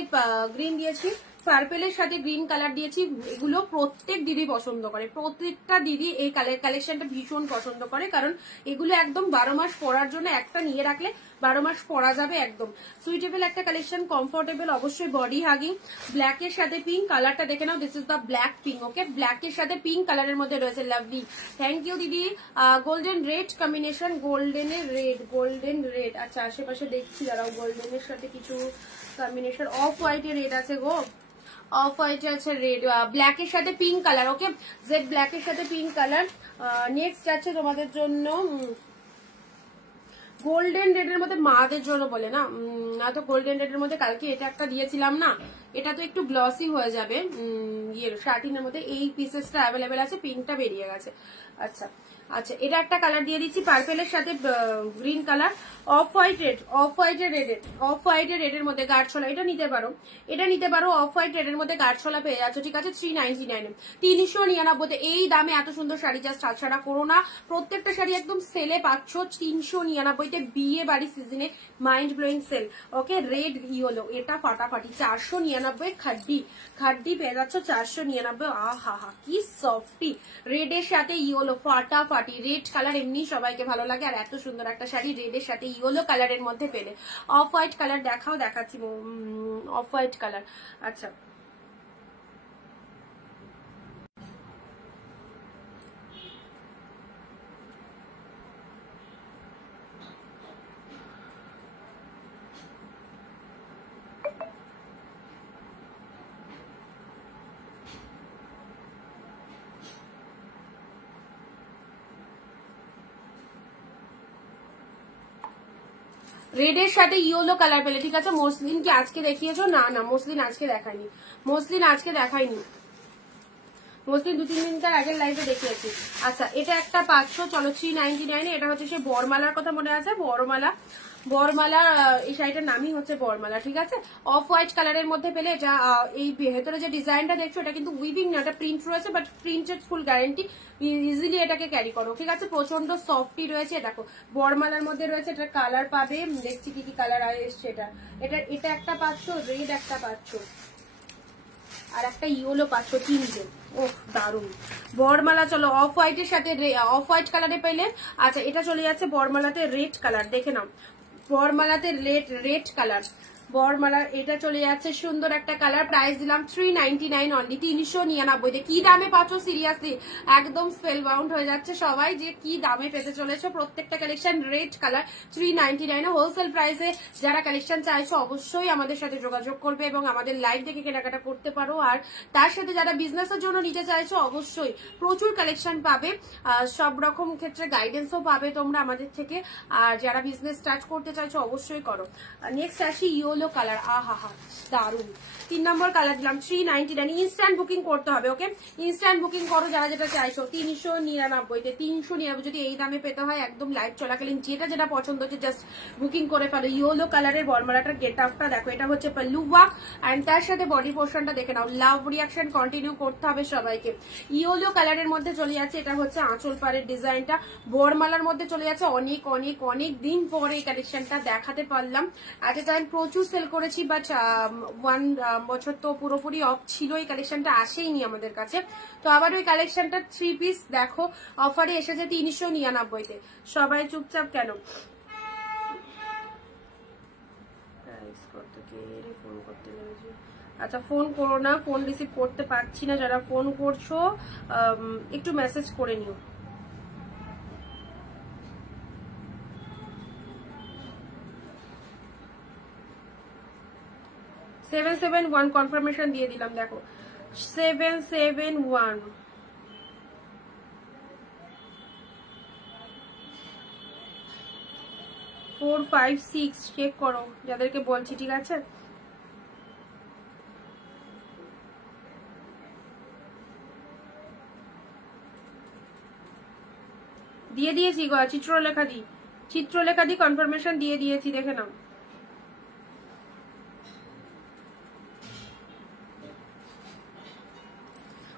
গ্রিন দিয়েছি, পার্পেলের সাথে গ্রিন কালার দিয়েছি। এগুলো প্রত্যেক দিদি পছন্দ করে, প্রত্যেকটা দিদি এই কালেকশনটা ভীষণ পছন্দ করে, কারণ এগুলো একদম 12 মাস পরার জন্য, একটা নিয়ে রাখলে 12 মাস পরা যাবে। একদম সুইটেবল একটা কালেকশন, কমফোর্টেবল, অবশ্যই বডি হাগিং। ব্ল্যাকের সাথে পিঙ্ক কালারটা দেখে নাও, this is the black pink. Okay, ব্ল্যাকের সাথে পিঙ্ক কালারের মধ্যে রয়েছে, লাভলি, থ্যাংক ইউ দিদি। গোল্ডেন রেড কম্বিনেশন, গোল্ডেনের রেড, গোল্ডেন রেড। আচ্ছা আশেপাশে দেখছি দাঁড়াও, গোল্ডেনের সাথে কিছু কম্বিনেশন, অফ হোয়াইটের রেড আছে গো, অফ হোয়াইট আছে রেড, ব্ল্যাকের সাথে পিঙ্ক কালার। ওকে, জেড ব্ল্যাকের সাথে পিঙ্ক কালার। নেক্সট আছে তোমাদের জন্য গোল্ডেন রেডের মধ্যে, মাদের জন্য বলে না, না তো গোল্ডেন রেডের মধ্যে কালকে এটা একটা দিয়েছিলাম না, এটা তো একটু গ্লসি হয়ে যাবে। ইয়ের শার্টিনের মধ্যে এই পিসেসটা অ্যাভেলেবেল আছে, পিঙ্কটা বেরিয়ে গেছে। আচ্ছা আচ্ছা, এটা একটা কালার দিয়ে দিচ্ছি, পার্পেলের সাথে green colour, of white red, of হোয়াইটের রেডের, অফ হোয়াইটের রেডের মধ্যে গাঢ়ছলা, এটা নিতে পারো, এটা নিতে পারো। অফ হোয়াইট রেডের মধ্যে গাঢ়ছলা পেয়ে যাচ্ছ, ঠিক আছে, 399, 399। এই দামে এত সুন্দর শাড়ি জাস্ট ছাড়া করো না, প্রত্যেকটা শাড়ি একদম সেলে পাচ্ছ 399, বিয়ে বাড়ি সিজনে মাইন্ড ব্লোয়িং সেল। ওকে, রেড ইয়েলো, এটা ফাটাফাটি 499, খাড্ডি খাড্ডি পেয়ে যাচ্ছ 499। আহা হা, কি সফটি, রেডের সাথে ইয়েলো, ফাটাফাটি। রেড কালার এমনি সবাইকে ভালো লাগে, আর এত সুন্দর একটা শাড়ি রেডের সাথে ইয়েলো কালারের মধ্যে পেলে। অফ হোয়াইট কালার দেখাও, দেখাচ্ছি অফ হোয়াইট কালার। আচ্ছা, রেডের সাথে ইয়েলো কালার পেলে, ঠিক আছে। মসলিন কি আজকে দেখিয়েছো? না না, মসলিন আজকে দেখায়নি, মসলিন আজকে দেখায়নি, মসলিন 2-3 দিন তার আগের লাইভে দেখিয়েছি। আচ্ছা, এটা একটা পাচ্ছ, চলো 399। এটা হচ্ছে সেই বরমালার কথা মনে আছে, বরমালা, বরমালা, এই শাড়িটার নামই হচ্ছে বরমালা, ঠিক আছে। অফ হোয়াইট কালারের মধ্যে পেলে। এটা এই ভেতরে যে ডিজাইনটা দেখছো, এটা কিন্তু উইভিং না, এটা প্রিন্ট রয়েছে, but printed full guarantee, easily এটাকে ক্যারি করো, ঠিক আছে। প্রচন্ড সফটি রয়েছে, দেখো বরমালার মধ্যে রয়েছে, এটা কালার পাবে, দেখছি কি কি কালার এসছে। এটা এটা একটা পাচ্ছ, রেড একটা পাচ্ছ, আর একটা ইয়েলো পাচ্ছ, 3টে। ওহ দারুন বরমালা। চলো অফ হোয়াইটের সাথে অফ হোয়াইট কালারে পেলে। আচ্ছা, এটা চলে যাচ্ছে বরমালাতে রেড কালার, দেখে নাও, বরমালাতে রেড কালার, বরমালা, এটা চলে যাচ্ছে সুন্দর একটা কালার। প্রাইস দিলাম 399 অনলি, 399। কি দামে পাচ্ছ, সিরিয়াসলি একদম স্পেল বাউন্ড হয়ে যাচ্ছে সবাই যে কি দামে পেতে চলেছো। প্রত্যেকটা কালেকশন রেড কালার 399। হোলসেল প্রাইসে যারা কালেকশন চাইছো অবশ্যই আমাদের সাথে যোগাযোগ করবে এবং আমাদের লাইভ দেখে কেনাকাটা করতে পারো। আর তার সাথে যারা বিজনেসের জন্য নিতে চাইছো অবশ্যই প্রচুর কালেকশন পাবে, সব রকম ক্ষেত্রে গাইডেন্সও পাবে তোমরা আমাদের থেকে। আর যারা বিজনেস স্টার্ট করতে চাইছো অবশ্যই করো। নেক্সট আসি ইয়েলো কালার, আহা হা দারুন। 3 নম্বর কালার দিলাম 399। ইনস্ট্যান্ট বুকিং করতে হবে, ওকে, ইনস্ট্যান্ট বুকিং করো যারা যেটা চাইছো। 399, 399 যদি এই দামে পেতে হয় একদম লাইভ চলাকালীন যেটা যেটা পছন্দ হচ্ছে জাস্ট বুকিং করে ফেলো। ইয়েলো কালারের বরমালাটার গেট আপটা দেখো, এটা হচ্ছে পাল্লু ওয়ার্ক এন্ড তার সাথে বডি পোর্শনটা দেখে নাও। লাভ রিয়াকশন কন্টিনিউ করতে হবে সবাইকে। ইয়েলো কালারের মধ্যে চলে যাচ্ছে, এটা হচ্ছে আঁচল পাড়ের ডিজাইনটা, বরমালার মধ্যে চলে যাচ্ছে। অনেক অনেক অনেক দিন পরে এই কালেকশনটা দেখাতে পারলাম। এট এ টাইম প্রচুর সেল করেছি, বাট 1 বছর তো পুরোপুরি অফ ছিল, এই কালেকশনটা আসেইনি আমাদের কাছে। তো আবার ওই কালেকশনটা 3 পিস দেখো অফারে এসেছে 399-তে। সবাই চুপচাপ কেন? ফোন করতে লেগেছে। আচ্ছা, ফোন করো না, ফোন রিসিভ করতে পারছি না। যারা ফোন করছো একটু মেসেজ করে নিও। $771 কনফার্মেশন দিয়ে দিলাম, দেখো 771 456 চেক করো যাদেরকে বলছি, ঠিক আছে। দিয়ে দিয়েছি গো, চিত্রলেখা দি কনফার্মেশন দিয়ে দিয়েছি, দেখে নাও।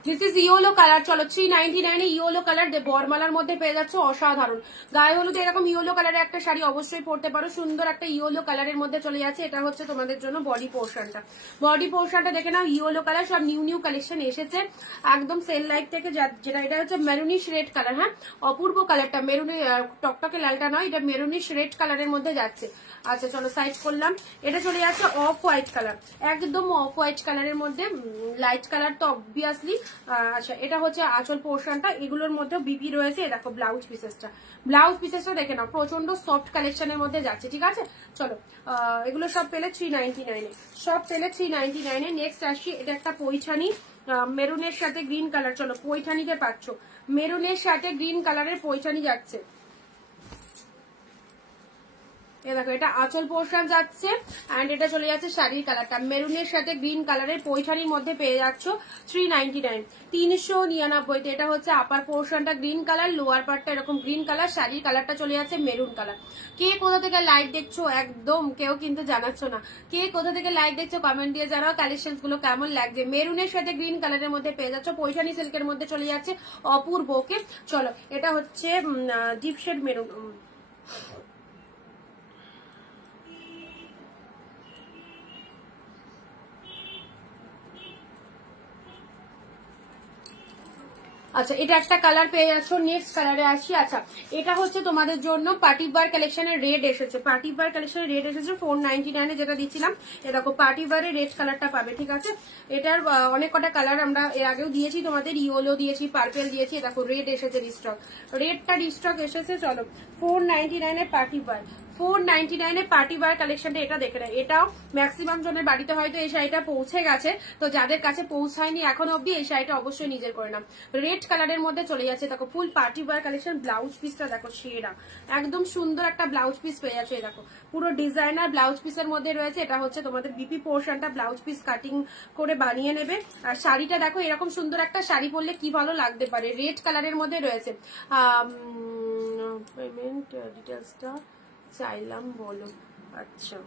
This is yellow colour. চলো 399 এ ইয়েলো কালার বরমালার মধ্যে পেয়ে যাচ্ছে, অসাধারণ। গায়ে হলুদ এরকম ইয়েলো কালারের একটা শাড়ি অবশ্যই পরতে পারো, সুন্দর একটা ইয়েলো কালারের মধ্যে চলে যাচ্ছে। এটা হচ্ছে তোমাদের জন্য বডি পোর্শনটা। বডি পোর্শনটা দেখে নাও, ইয়েলো কালার, সব নিউ নিউ কালেকশন এসেছে একদম সেল লাইফ থেকে, যেটা এটা হচ্ছে মেরুনিশ রেড কালার। হ্যাঁ, অপূর্ব কালারটা, মেরুনি টকটকে লালটা নয়, এটা মেরুনিশ রেড কালারের মধ্যে যাচ্ছে। আচ্ছা চলো সাইড করলাম। এটা চলে যাচ্ছে অফ হোয়াইট কালার, একদম অফ হোয়াইট কালারের মধ্যে, লাইট কালার তো অবভিয়াসলি। আচ্ছা এটা হচ্ছে আঁচল পোর্শনটা, এগুলোর মধ্যে বিপি রয়েছে। দেখো ব্লাউজ পিসেসটা, ব্লাউজ পিসেসটা দেখে নাও, প্রচন্ড সফট কালেকশনের মধ্যে যাচ্ছে। ঠিক আছে, চলো এগুলো সব পেলে 399 এ, সব পেলে 399 এ। নেক্সট আসছি, এটা একটা পৈঠানি মেরুনের সাথে গ্রিন কালার। চলো পৈঠানিকে পাচ্ছ, মেরুনের সাথে গ্রিন কালারের পৈঠানি যাচ্ছে। দেখো এটা আঁচল পোর্শন যাচ্ছে, এন্ড এটা চলে যাচ্ছে শাড়ির কালারটা, মেরুনের সাথে গ্রিন কালারের পৈঠানির মধ্যে পেয়ে যাচ্ছ 399, 399 তে। এটা হচ্ছে আপার পোর্শনটা গ্রিন কালার, লোয়ার পার্টটা এরকম গ্রিন কালার, শাড়ির কালারটা চলে যাচ্ছে মেরুন কালার। কে কোথা থেকে লাইভ দেখছো, একদম কেউ কিন্তু জানাচ্ছ না, কে কোথা থেকে লাইভ দেখছো কমেন্ট দিয়ে জানাও কালেকশন গুলো কেমন লাগছে। মেরুনের সাথে গ্রিন কালারের মধ্যে পেয়ে যাচ্ছ, পৈঠানি সিল্কের মধ্যে চলে যাচ্ছে, অপূর্ব। ওকে চলো, এটা হচ্ছে ডিপ শেড মেরুন। আচ্ছা এটা একটা কালার পেয়ে যাচ্ছ। নেক্সট কালারে আসি। আচ্ছা এটা হচ্ছে তোমাদের জন্য পার্টি বার কালেকশনের রেড এসেছে, পার্টি বার কালেকশনের রেড এসেছে 499 এ, যেটা দিচ্ছিলাম। এরকম পার্টি বারে রেড কালারটা পাবে। ঠিক আছে, এটার অনেক কটা কালার আমরা এর আগেও দিয়েছি তোমাদের, ইয়েলো দিয়েছি, পার্পেল দিয়েছি। দেখো রেড এসেছে রিস্টক, রেডটা রিস্টক এসেছে। চলো 499 এ পার্টি বার, 499 এ পার্টি বার কালেকশনটা এটা দেখে নেয়। এটাও ম্যাক্সিমাম জনের বাড়িতে হয়তো এই শাড়িটা পৌঁছে গেছে, তো যাদের কাছে পৌঁছায়নি এখন অব্দি এই শাড়িটা অবশ্যই নিজের করে নাও। রেড কালারের মধ্যে চলে যাচ্ছে, দেখো ফুল পার্টি বার কালেকশন। ব্লাউজ পিসটা দেখো সেরা, একদম সুন্দর একটা ব্লাউজ পিস পেয়ে যাচ্ছে। দেখো পুরো ডিজাইনার ব্লাউজ পিসের মধ্যে রয়েছে। এটা হচ্ছে তোমাদের বিপি পোর্শনটা, ব্লাউজ পিস কাটিং করে বানিয়ে নেবে। আর শাড়িটা দেখো এরকম সুন্দর একটা শাড়ি পরলে কি ভালো লাগতে পারে, রেড কালারের মধ্যে রয়েছে। পেমেন্ট ডিটেলসটা চাইলাম বলো। আচ্ছা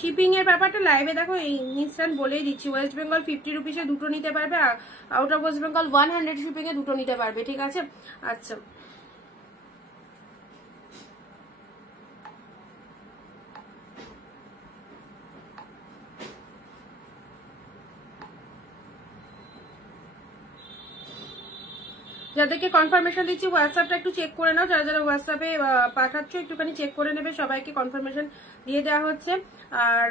শিপিং এর ব্যাপারটা লাইভে দেখো ইনস্ট্যান্ট বলেই দিচ্ছি। ওয়েস্ট বেঙ্গল 50 রুপিসে দুটো নিতে পারবে, আর out of West Bengal 100 shipping এ দুটো নিতে পারবে। ঠিক আছে, আচ্ছা যাদেরকে কনফার্মেশন দিচ্ছি হোয়াটসঅ্যাপটা একটু চেক করে নাও, যারা যারা হোয়াটসঅ্যাপে পাঠাচ্ছ একটুখানি চেক করে নেবে, সবাইকে কনফার্মেশন দিয়ে দেওয়া হচ্ছে। আর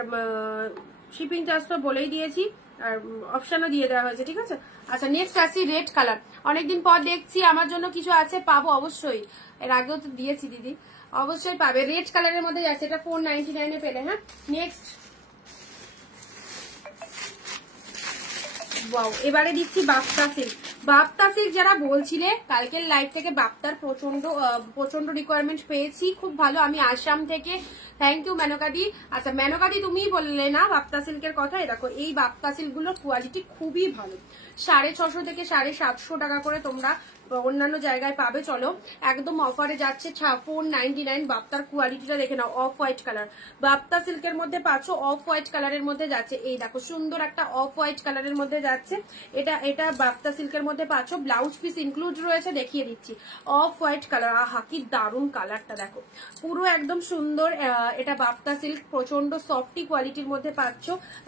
শিপিং চার্জ তো বলেই দিয়েছি, আর অপশনও দিয়ে দেওয়া হয়েছে। ঠিক আছে, আচ্ছা নেক্সট আসি রেড কালার। অনেকদিন পর দেখছি, আমার জন্য কিছু আছে, পাবো অবশ্যই, এর আগেও তো দিয়েছি দিদি, অবশ্যই পাবে। রেড কালারের মধ্যে যাচ্ছে, এটা 499 এ পেলে। হ্যাঁ নেক্সট, ওয়াও এবারে দিচ্ছি বাপ্তা সিল্ক। বাপ্তা সিল্ক যারা বলছিলে কালকের লাইভ থেকে, বাপ্তার প্রচন্ড রিকোয়ারমেন্ট পেয়েছি, খুব ভালো। আমি আসাম থেকে, থ্যাংক ইউ মেনকাদি। আচ্ছা মেনকাদি তুমিই বললে না বাপ্তা সিল্কের কথা। দেখো এই বাপ্তা সিল্ক গুলোর কোয়ালিটি খুবই ভালো, 650 থেকে 750 টাকা করে তোমরা অন্যান্য জায়গায় পাবে। চলো একদম অফারে যাচ্ছে 499। বাপ্তার কোয়ালিটিটা দেখে নাও, অফ হোয়াইট কালার, বাপ্তা সিল্কের মধ্যে পাচ্ছ, অফ হোয়াইট কালারের মধ্যে যাচ্ছে। এই দেখো সুন্দর একটা অফ হোয়াইট কালারের মধ্যে যাচ্ছে, এটা বাপ্তা সিল্কের মধ্যে পাচ্ছ। ব্লাউজ পিস ইনক্লুড রয়েছে, দেখিয়ে দিচ্ছি। অফ হোয়াইট কালার, আহা কি দারুণ কালারটা দেখো, পুরো একদম সুন্দর। এটা বাপ্তা সিল্ক, প্রচন্ড সফটি কোয়ালিটির মধ্যে পাচ্ছ।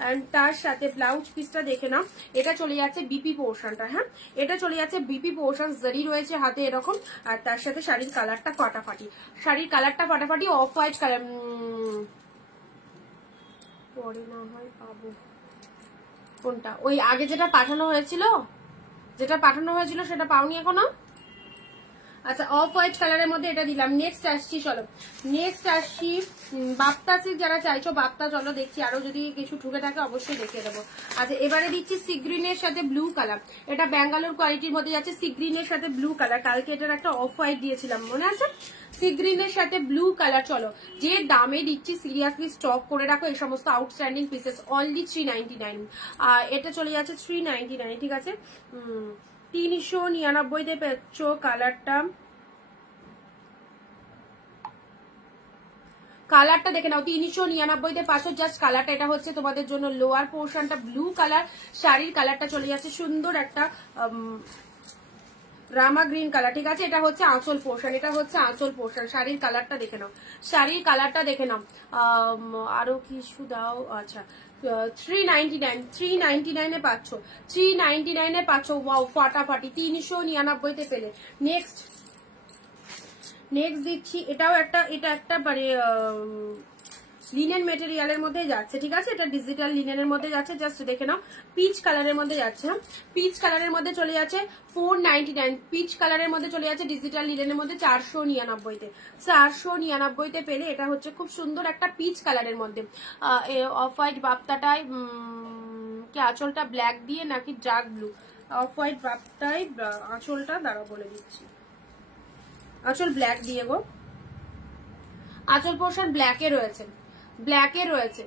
এন্ড তার সাথে ব্লাউজ পিসটা দেখে নাও, এটা চলে যাচ্ছে বিপি পোর্শনটা। হ্যাঁ এটা চলে যাচ্ছে বিপি পোর্শন, জারি রয়েছে হাতে এরকম, আর তার সাথে শাড়ির কালারটা ফাটাফাটি, শাড়ির কালারটা ফাটাফাটি অফ হোয়াইট কালার। পরে না হয় পাবো কোনটা, ওই আগে যেটা পাঠানো হয়েছিল সেটা পাওনি এখনো। আচ্ছা অফ হোয়াইট কালারের মধ্যে এটা দিলাম। নেক্সট আসছি, চলো নেক্সট আসছি বাপ্তা সিল্ক যারা চাইছো বাপ্তা, চলো দেখছি আরো যদি কিছু ঠুকে থাকে অবশ্যই দেখিয়ে দেবো। আচ্ছা এবারে দিচ্ছি সি গ্রিনের সাথে ব্লু কালার, এটা ব্যাঙ্গালোর কোয়ালিটির মধ্যে যাচ্ছে সি গ্রিনের সাথে ব্লু কালার। কালকে এটার একটা অফ হোয়াইট দিয়েছিলাম মনে আছে, সি গ্রিনের সাথে ব্লু কালার। চলো যে দামে দিচ্ছি সিরিয়াসলি স্টক করে রাখো এই সমস্ত আউটস্ট্যান্ডিং পিসেস, অনলি 399। এটা চলে যাচ্ছে 399, ঠিক আছে 399 পেচ্ছ কালারটা। কালারটা দেখে নাও 399 পাচ্ছ জাস্ট কালারটা। এটা হচ্ছে তোমাদের জন্য লোয়ার পোর্শনটা ব্লু কালার, শাড়ির কালারটা চলে যাচ্ছে সুন্দর একটা রামা গ্রিন কালার, ঠিক আছে। এটা হচ্ছে আঁচল পোর্শন, এটা হচ্ছে আঁচল পোর্শন। শাড়ির কালারটা দেখে নাও, শাড়ির কালারটা দেখে নাও। আরো কিছু দাও, আচ্ছা 399 পাচ্ছ, 399 পাচ্ছ। ওয়াও ফাটাফাটি 399 পেলে। নেক্সট দিচ্ছি, এটাও একটা, এটা একটা মানে লিনেন মেটেরিয়ালের মধ্যে যাচ্ছে, ঠিক আছে। এটা ডিজিটাল লিনেনের মধ্যে যাচ্ছে, জাস্ট দেখে নাও পিচ কালারের মধ্যে যাচ্ছে। হ্যাঁ পিচ কালারের মধ্যে চলে যাচ্ছে 499, পিচ কালারের মধ্যে চলে যাচ্ছে ডিজিটাল লিনেনের মধ্যে 499 499 পেলে। এটা হচ্ছে খুব সুন্দর একটা পিচ কালারের মধ্যে অফ হোয়াইট বাপ্তাটায় কি আঁচলটা ব্ল্যাক দিয়ে নাকি ডার্ক ব্লু? অফ হোয়াইট বাপ্তায় আঁচলটা দাঁড়া বলে দিচ্ছি, আঁচল ব্ল্যাক দিয়ে গো, আঁচল পোর্শন ব্ল্যাকে রয়েছে, ব্ল্যাকে রয়েছে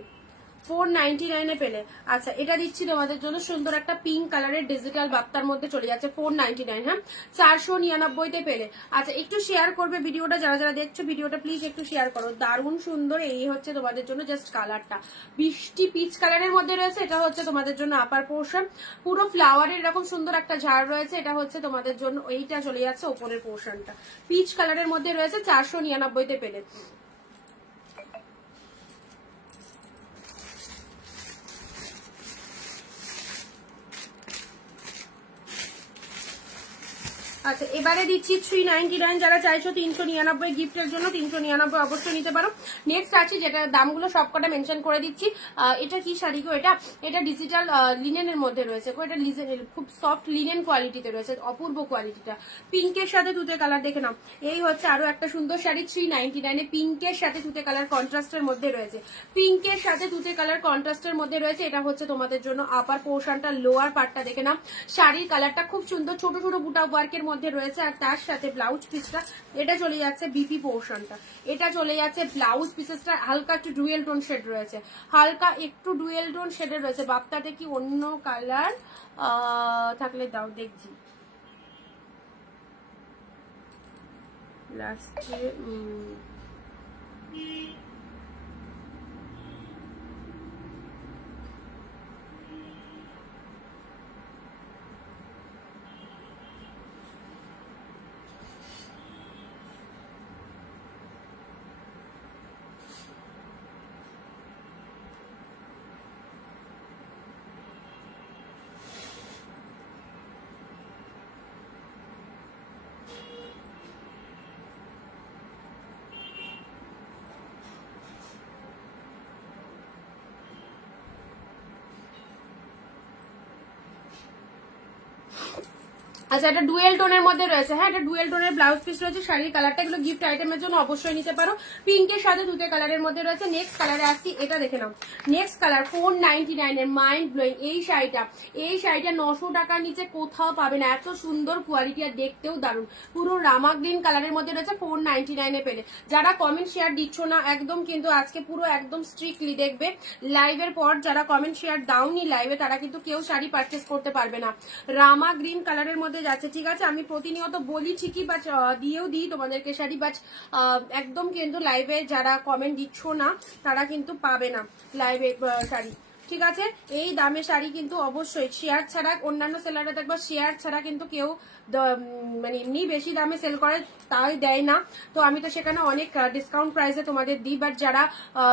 499 পেলে। আচ্ছা এটা দিচ্ছি তোমাদের জন্য সুন্দর একটা পিঙ্ক কালারের ডিজিটাল বাপ্তার মধ্যে চলে যাচ্ছে 499। হ্যাঁ 499 পেলে। আচ্ছা একটু শেয়ার করবে ভিডিওটা, যারা যারা দেখছো ভিডিওটা প্লিজ একটু শেয়ার করো। দারুণ সুন্দর, এই হচ্ছে তোমাদের জন্য জাস্ট কালারটা বৃষ্টি পিচ কালারের মধ্যে রয়েছে। এটা হচ্ছে তোমাদের জন্য আপার পোর্শন, পুরো ফ্লাওয়ারের এরকম সুন্দর একটা ঝাড় রয়েছে। এটা হচ্ছে তোমাদের জন্য, এইটা চলে যাচ্ছে ওপরের পোর্শনটা পিচ কালারের মধ্যে রয়েছে 499 পেলে। আচ্ছা এবারে দিচ্ছি 399, যারা চাইছো 399 গিফটের জন্য 399 অবশ্যই নিতে পারো। নেক্সট আছে যেটা দামগুলো সবকটা মেনশন করে দিচ্ছি। এটা কি শাড়ি গো? এটা ডিজিটাল লিনেনের মধ্যে রয়েছে, এটা খুব সফট লিনেন কোয়ালিটিতে রয়েছে, অপূর্ব কোয়ালিটিটা। পিঙ্কের সাথে তুতে কালার দেখে নাও, এই হচ্ছে আরো একটা সুন্দর শাড়ি 399 পিঙ্কের সাথে তুতে কালার কন্ট্রাস্টের মধ্যে রয়েছে, পিঙ্কের সাথে তুতে কালার কন্ট্রাস্টের মধ্যে রয়েছে। এটা হচ্ছে তোমাদের জন্য আপার পোর্শনটা, লোয়ার পার্টটা দেখে নাও। শাড়ির কালারটা খুব সুন্দর, ছোট ছোট বুটা ওয়ার্কের মধ্যে রয়েছে। আর তার সাথে ব্লাউজ পিসটা এটা চলে যাচ্ছে বিপি পোর্শনটা, এটা চলে যাচ্ছে ব্লাউজ পিসেসটা হালকা একটু ডুয়েল টোন শেড রয়েছে, হালকা একটু ডুয়েল টোন শেডের রয়েছে। বাপ্তাতে কি অন্য কালার থাকলে দাও দেখছি লাস্টে। আচ্ছা এটা ডুয়েল টোনের মধ্যে রয়েছে। হ্যাঁ এটা ডুয়েল টোনের ব্লাউজ পিস রয়েছে, শাড়ির কালারটা এগুলো গিফট আইটেমের জন্য অবশ্যই নিতে পারো। পিঙ্কের সাথে তুতে কালারের মধ্যে রয়েছে। নেক্সট কালারে আসছি, এটা দেখে নাও। নেক্সট কালার 499 এর মাইন্ড ব্লোয়িং এই শাড়িটা 900 টাকার নিচে কোথাও পাবে না, এত সুন্দর কোয়ালিটি আর দেখতেও দারুণ। পুরো রামা গ্রিন কালারের মধ্যে রয়েছে 499 পেলে। যারা কমেন্ট শেয়ার দিচ্ছ না একদম কিন্তু আজকে পুরো একদম স্ট্রিক্টলি দেখবে লাইভের পর, যারা কমেন্ট শেয়ার দাওনি লাইভে তারা কিন্তু কেউ শাড়ি পারচেস করতে পারবে না। রামা গ্রিন কালারের মধ্যে যাচ্ছে, ঠিক আছে। আমি প্রতিনিয়ত বলি ঠিকই, বাট দিয়েও দিই তোমাদেরকে শাড়ি, বাট একদম কিন্তু লাইভে যারা কমেন্ট দিচ্ছ না তারা কিন্তু পাবে না লাইভে শাড়ি, ঠিক আছে। এই দামে শাড়ি কিন্তু অবশ্যই শেয়ার ছাড়া, অন্যান্য সেলাররা দেখবা শেয়ার ছাড়া কিন্তু কেউ মানে এমনি বেশি দামে সেল করে তাই দেয় না, তো আমি তো সেখানে অনেক ডিসকাউন্ট প্রাইসে তোমাদের দিই। বাট যারা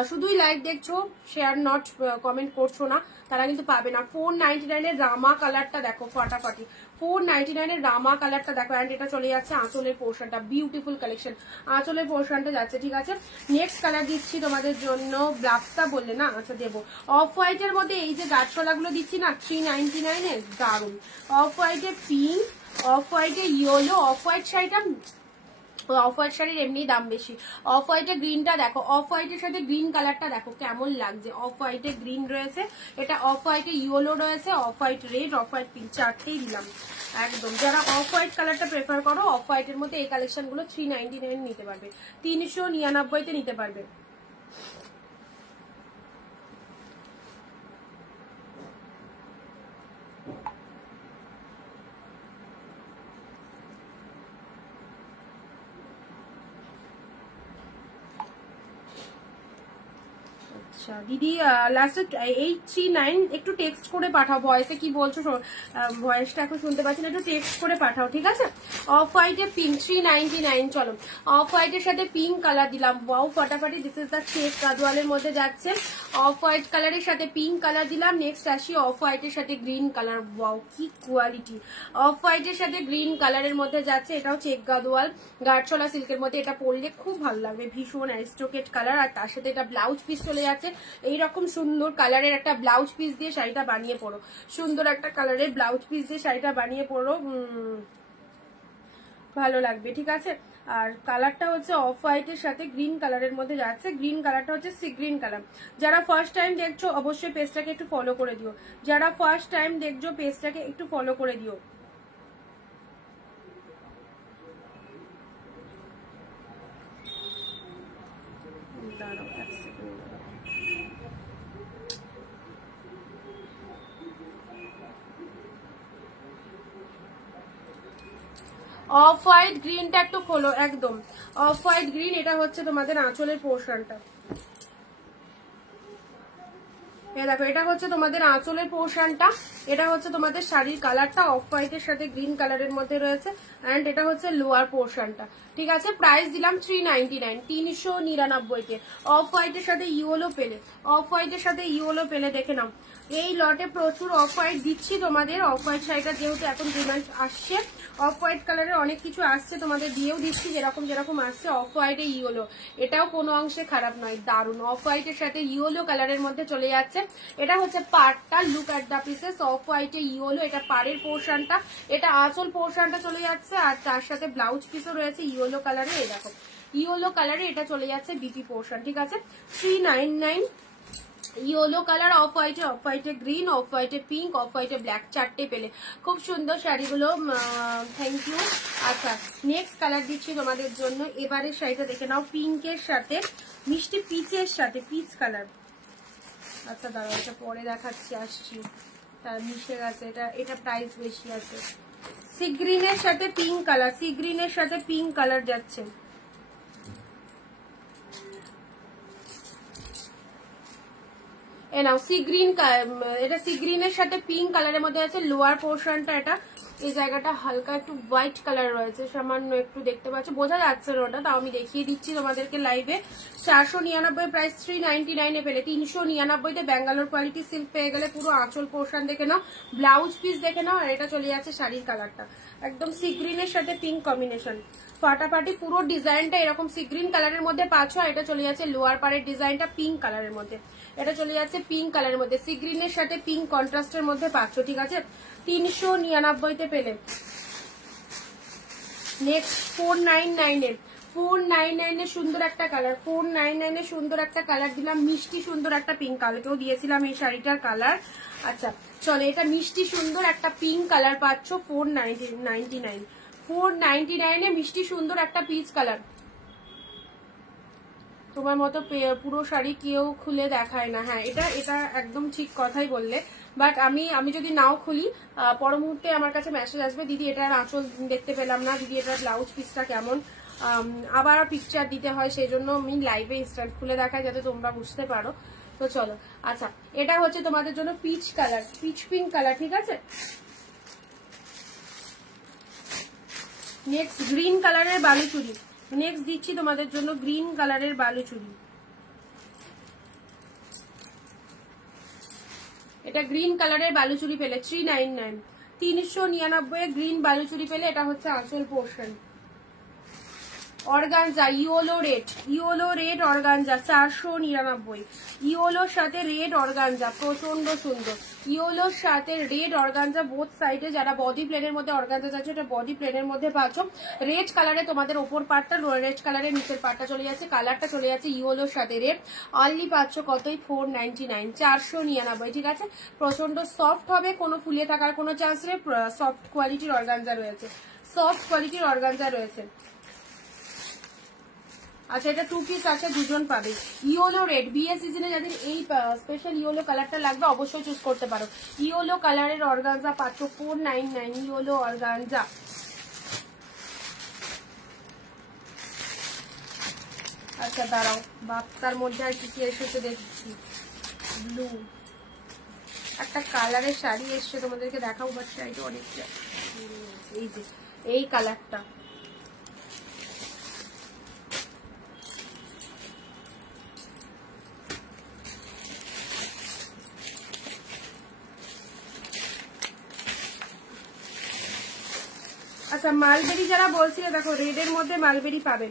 শুধুই লাইভ দেখছো শেয়ার নট কমেন্ট করছো না তারা কিন্তু পাবে না। 499 এর রামা কালারটা দেখো ফাটাফাটি, 499 এর রামা কালারটা দেখো। অ্যান্ড এটা চলে যাচ্ছে আঁচলের পোর্শনটা, বিউটিফুল কালেকশন আঁচলের পোর্শনটা যাচ্ছে, ঠিক আছে। নেক্সট কালার দিচ্ছি তোমাদের জন্য, ব্লাকটা বললে না, আচ্ছা দেবো। অফ হোয়াইটের মধ্যে এই যে গাছপালাগুলো দিচ্ছি না 399 এর, দারুন। অফ হোয়াইটে পিঙ্ক, অফ হোয়াইটে ইয়েলো, অফ হোয়াইট শাড়িটা অফ হোয়াইট শাড়ির এমনি দাম বেশি। অফ হোয়াইটের গ্রিনটা দেখো, অফ হোয়াইটের সাথে গ্রিন কালারটা দেখো কেমন লাগছে। অফ হোয়াইটে গ্রিন রয়েছে, এটা অফ হোয়াইটে ইয়েলো রয়েছে, off white red, off white pink, চারটেই দিলাম একদম। যারা অফ হোয়াইট কালারটা প্রেফার করো, অফ হোয়াইটের মধ্যে এই কালেকশন গুলো 399 নিতে পারবে, 399 নিতে পারবে। দিদি লাস্টে 839 একটু টেক্সট করে পাঠাও, ভয়েসে কি বলছো ভয়েসটা এখন শুনতে পাচ্ছি না, একটু টেক্সট করে পাঠাও, ঠিক আছে। অফ হোয়াইটে পিঙ্ক 399। চলো অফ হোয়াইটের সাথে পিঙ্ক কালার দিলাম, ওয়াও ফাটাফাটি। দিস ইজ দ্য শেপ কাজওয়ালের মধ্যে যাচ্ছে, অফ হোয়াইট কালারের সাথে পিঙ্ক কালার দিলাম। নেক্সট আসি অফ হোয়াইটের সাথে গ্রিন কালার, ওয়াও কি কোয়ালিটি। অফ হোয়াইটের সাথে গ্রিন কালারের মধ্যে যাচ্ছে, এটাও চেক গাদওয়াল গাঢ়চলা সিল্কের মধ্যে, এটা পরলে খুব ভালো লাগবে, ভীষণ অ্যারিস্টোক্রেট কালার। আর তার সাথে এটা ব্লাউজ পিস চলে যাচ্ছে এইরকম সুন্দর কালারের একটা ব্লাউজ পিস দিয়ে শাড়িটা বানিয়ে পরো, সুন্দর একটা কালারের ব্লাউজ পিস দিয়ে শাড়িটা বানিয়ে পরো, ভালো লাগবে, ঠিক আছে। আর কালারটা হচ্ছে অফ হোয়াইটের সাথে গ্রিন কালারের মধ্যে যাচ্ছে, গ্রিন কালারটা হচ্ছে সি গ্রিন কালার। যারা ফার্স্ট টাইম দেখছো অবশ্যই পেজটাকে একটু ফলো করে দিও, যারা ফার্স্ট টাইম দেখছো পেজটাকে একটু ফলো করে দিও। দাঁড়াও এক সেকেন্ড, অফ হোয়াইট গ্রিনটা একটু খোলো, একদম অফ হোয়াইট গ্রিন। এটা হচ্ছে তোমাদের আঁচলের পোর্শনটা, দেখো এটা হচ্ছে তোমাদের আঁচলের পোর্শনটা, এটা হচ্ছে তোমাদের শাড়ির কালারটা অফ হোয়াইটের সাথে গ্রিন কালারের মধ্যে রয়েছে, এন্ড এটা হচ্ছে লোয়ার পোর্শনটা, ঠিক আছে। প্রাইস দিলাম 399, 399-তে। অফ হোয়াইটের সাথে ইয়েলো পেলে, অফ হোয়াইটের সাথে ইয়েলো পেলে দেখে নাও। এই লটে প্রচুর অফ হোয়াইট দিচ্ছি তোমাদের, অফ হোয়াইট শাড়িটা যেহেতু এখন ডিমান্ড আসছে, অফ হোয়াইট কালারের অনেক কিছু আসছে তোমাদের দিয়েও দিচ্ছি, যেরকম যেরকম আসছে। অফ হোয়াইটে ইয়েলো, এটাও কোনো অংশে খারাপ নয়, দারুন। অফ হোয়াইটের সাথে ইয়েলো কালারের মধ্যে চলে যাচ্ছে, এটা হচ্ছে পাড়টা, look at the pieces. Off হোয়াইটে ইয়েলো, এটা পাড়ের পোর্শনটা, এটা আঁচল পোর্শনটা চলে যাচ্ছে, আর তার সাথে ব্লাউজ পিসও রয়েছে ইয়েলো কালারে, এই দেখো ইয়েলো কালারে এটা চলে যাচ্ছে বিপি পোর্শন, ঠিক আছে। 399 ইয়েলো কালার, অফ হোয়াইটে, অফ হোয়াইটে গ্রিন, অফ হোয়াইটে পিঙ্ক, অফ হোয়াইটে ব্ল্যাক, চারটে পেলে খুব সুন্দর শাড়িগুলো, থ্যাংক ইউ। আচ্ছা নেক্সট কালার দিচ্ছি তোমাদের জন্য, এবারের শাড়িটা দেখে নাও, পিঙ্কের সাথে মিষ্টি পিচের সাথে, পিচ কালার। আচ্ছা দাঁড়াও এটা পরে দেখাচ্ছি, আসছি, তার মিশে গেছে, এটা প্রাইস বেশি আছে। সি গ্রিনের সাথে পিঙ্ক কালার, সি গ্রিনের সাথে পিঙ্ক কালার যাচ্ছে, নাও সি গ্রিন, এটা সি গ্রিনের সাথে পিঙ্ক কালারের মধ্যে আছে। লোয়ার পোর্শনটা এটা, এই জায়গাটা হালকা একটু হোয়াইট কালার রয়েছে, সামান্য একটু দেখতে পাচ্ছ, বোঝা যাচ্ছে না ওটা, তাও আমি দেখিয়ে দিচ্ছি তোমাদেরকে লাইভে। 499 প্রাইস 399-এ পেলে, 399-তে ব্যাঙ্গালোর কোয়ালিটি সিল্ক পেয়ে গেলে। পুরো আঁচল পোর্শন দেখে নাও, ব্লাউজ পিস দেখে নাও, আর এটা চলে যাচ্ছে শাড়ির কালারটা একদম সি গ্রিনের সাথে পিঙ্ক কম্বিনেশন, ফাটাফাটি। পুরো ডিজাইনটা এরকম সি গ্রিন কালারের মধ্যে পাচ্ছ, আর এটা চলে যাচ্ছে লোয়ার পাড়ের ডিজাইনটা পিঙ্ক কালারের মধ্যে, এটা চলে যাচ্ছে পিঙ্ক কালারের মধ্যে, সি গ্রিনের সাথে পিঙ্ক কন্ট্রাস্টের মধ্যে পাচ্ছ, ঠিক আছে। 399-তে পেলে। নেক্সট 499-এর, 499-এর সুন্দর একটা কালার, 499-এর সুন্দর একটা কালার দিলাম, মিষ্টি সুন্দর একটা পিঙ্ক, কালকেও দিয়েছিলাম এই শাড়িটার কালার। আচ্ছা চলো, এটা মিষ্টি সুন্দর একটা পিঙ্ক কালার পাচ্ছ 499, 499-এ মিষ্টি সুন্দর একটা পিচ কালার। তোমার মতো পুরো শাড়ি কেউ খুলে দেখায় না, হ্যাঁ এটা এটা একদম ঠিক কথাই বললে। বাট আমি যদি নাও খুলি, পর মুহূর্তে আমার কাছে মেসেজ আসবে, দিদি এটার আঁচল দেখতে পেলাম না, দিদি এটার ব্লাউজ পিসটা কেমন, আবার পিকচার দিতে হয়, সেই জন্য আমি লাইভে ইনস্ট্যান্ট খুলে দেখাই যাতে তোমরা বুঝতে পারো। তো চলো, আচ্ছা এটা হচ্ছে তোমাদের জন্য peach colour, pitch pink colour, ঠিক আছে। নেক্সট গ্রিন কালারের বালুচুরি, নেক্সট দিচ্ছি তোমাদের জন্য গ্রিন কালারের বালুচুরি, এটা গ্রিন কালারের বালুচুরি পেলে 399, 399-এ গ্রিন বালুচুরি পেলে, এটা হচ্ছে আঁচল portion, organza yellow red organza 499। ইয়োলোর সাথে রেড অর্গানজা প্রচন্ড সুন্দর। ইয়োলোর সাথে রেড অর্গানজা বোথ সাইডে, যারা বডি প্লেনের মধ্যে অর্গানজা যাচ্ছে এটা বডি প্লেনের মধ্যে পাচ্ছ। রেড কালারে তোমাদের ওপর পার্টটা, রেড কালারের নিচের পার্টটা চলে যাচ্ছে, কালারটা চলে যাচ্ছে ইয়োলোর সাথে রেড। অনলি পাচ্ছ কতই 499, 499। ঠিক আছে, প্রচন্ড সফট হবে, কোনো ফুলে থাকার কোনো চান্স নেই। সফট কোয়ালিটির অর্গানজা রয়েছে, সফট কোয়ালিটির অর্গানজা রয়েছে। আচ্ছা, এটা 2 পিস আছে, দুজন পাবে। ইয়োলো রেড, বিয়ে সিজনে যাদের এই স্পেশাল ইয়োলো কালারটা লাগবে অবশ্যই চুজ করতে পারো। ইয়োলো কালারের অর্গানজা পাচ্ছ 499, ইয়োলো অর্গানজা। আচ্ছা দাঁড়াও, বাক্সার মধ্যে আর কি কি এসেছে দেখছি। ব্লু একটা কালারের শাড়ি এসছে, তোমাদেরকে দেখাবো, বাট শাড়িটা অনেকটা, এই যে এই কালারটা। আচ্ছা, মালবেরি যারা বলছিলে, দেখো রেডের মধ্যে মালবেরি পাবে,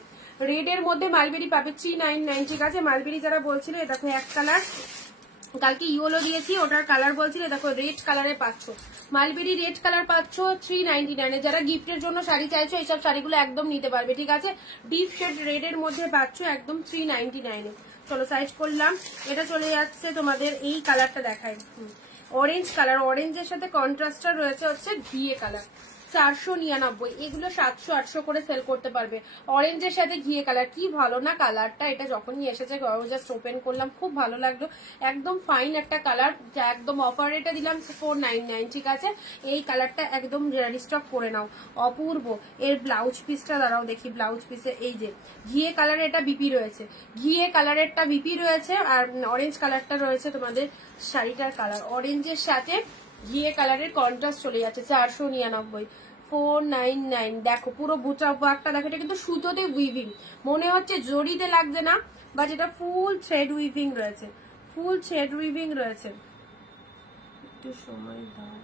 রেডের মধ্যে মালবেরি পাবে 399। ঠিক আছে, মালবেরি যারা বলছিলে, দেখো এক কালার কালকে ইয়োলো দিয়েছি, ওটার কালার বলছিলে, দেখো রেড কালারে পাচ্ছ, মালবেরি রেড কালার পাচ্ছ 399। যারা গিফটের জন্য শাড়ি চাইছো এইসব শাড়িগুলো একদম নিতে পারবে। ঠিক আছে, ডিপ শেড রেডের মধ্যে পাচ্ছ একদম 399। চলো সাইজ করলাম, এটা চলে যাচ্ছে তোমাদের এই কালারটা দেখায়, অরেঞ্জ কালার, অরেঞ্জের সাথে কন্ট্রাস্টটা রয়েছে হচ্ছে ঘিয়ে কালার, 499। এগুলো 700-800 করে সেল করতে পারবে। অরেঞ্জের সাথে ঘিয়ে কালার, কি ভালো না কালারটা, এটা যখনই এসেছে জাস্ট ওপেন করলাম, খুব ভালো লাগলো, একদম ফাইন একটা কালার, যা একদম অফার রেটে দিলাম 499। ঠিক আছে, এই কালারটা একদম রিস্টক করে নাও, অপূর্ব। এর ব্লাউজ পিসটা দাঁড়াও দেখি, ব্লাউজ পিসে এই যে ঘিয়ে কালারের এটা বিপি রয়েছে, ঘিয়ে কালারেরটা বিপি রয়েছে, আর অরেঞ্জ কালারটা রয়েছে তোমাদের শাড়িটার কালার, অরেঞ্জের সাথে ঘিয়ে কালারের কন্ট্রাস্ট চলে যাচ্ছে 499, 499। দেখো পুরো বুটা ওয়ার্কটা দেখো, এটা কিন্তু সুতোতে উইভিং, মনে হচ্ছে জড়িতে লাগছে না, বাট এটা ফুল থ্রেড উইভিং রয়েছে, ফুল থ্রেড উইভিং রয়েছে। একটু সময় দাও,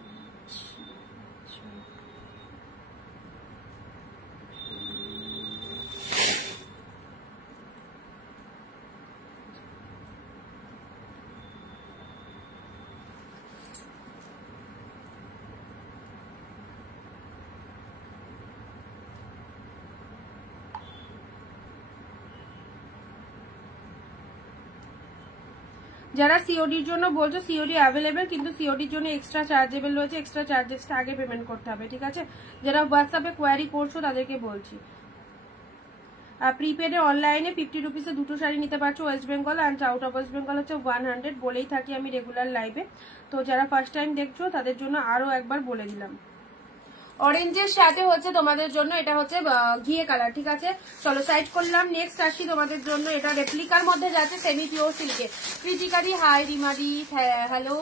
যারা সিওডির জন্য বলছো সিওডি অ্যাভেলেবেল, কিন্তু সিওডির জন্য এক্সট্রা চার্জেবল রয়েছে, এক্সট্রা চার্জেসটা আগে পেমেন্ট করতে হবে। ঠিক আছে, যারা হোয়াটসঅ্যাপে কোয়ারি করছো তাদেরকে বলছি। আর প্রিপেডে অনলাইনে 50 রুপিসে দুটো শাড়ি নিতে পারছো West Bengal, and out of West Bengal হচ্ছে 100। বলেই থাকি আমি রেগুলার লাইভে, তো যারা ফার্স্ট টাইম দেখছো তাদের জন্য আরো একবার বলে দিলাম। অরেঞ্জের সাথে হচ্ছে তোমাদের জন্য এটা হচ্ছে ঘিয়ে কালার। ঠিক আছে, চলো সাইড করলাম। নেক্সট আসি তোমাদের জন্য, এটা রেপ্লিকার মধ্যে যাচ্ছে সেমি পিওর সিল্কে। ক্রিটিকারি হাই রিমারি, হ্যালো।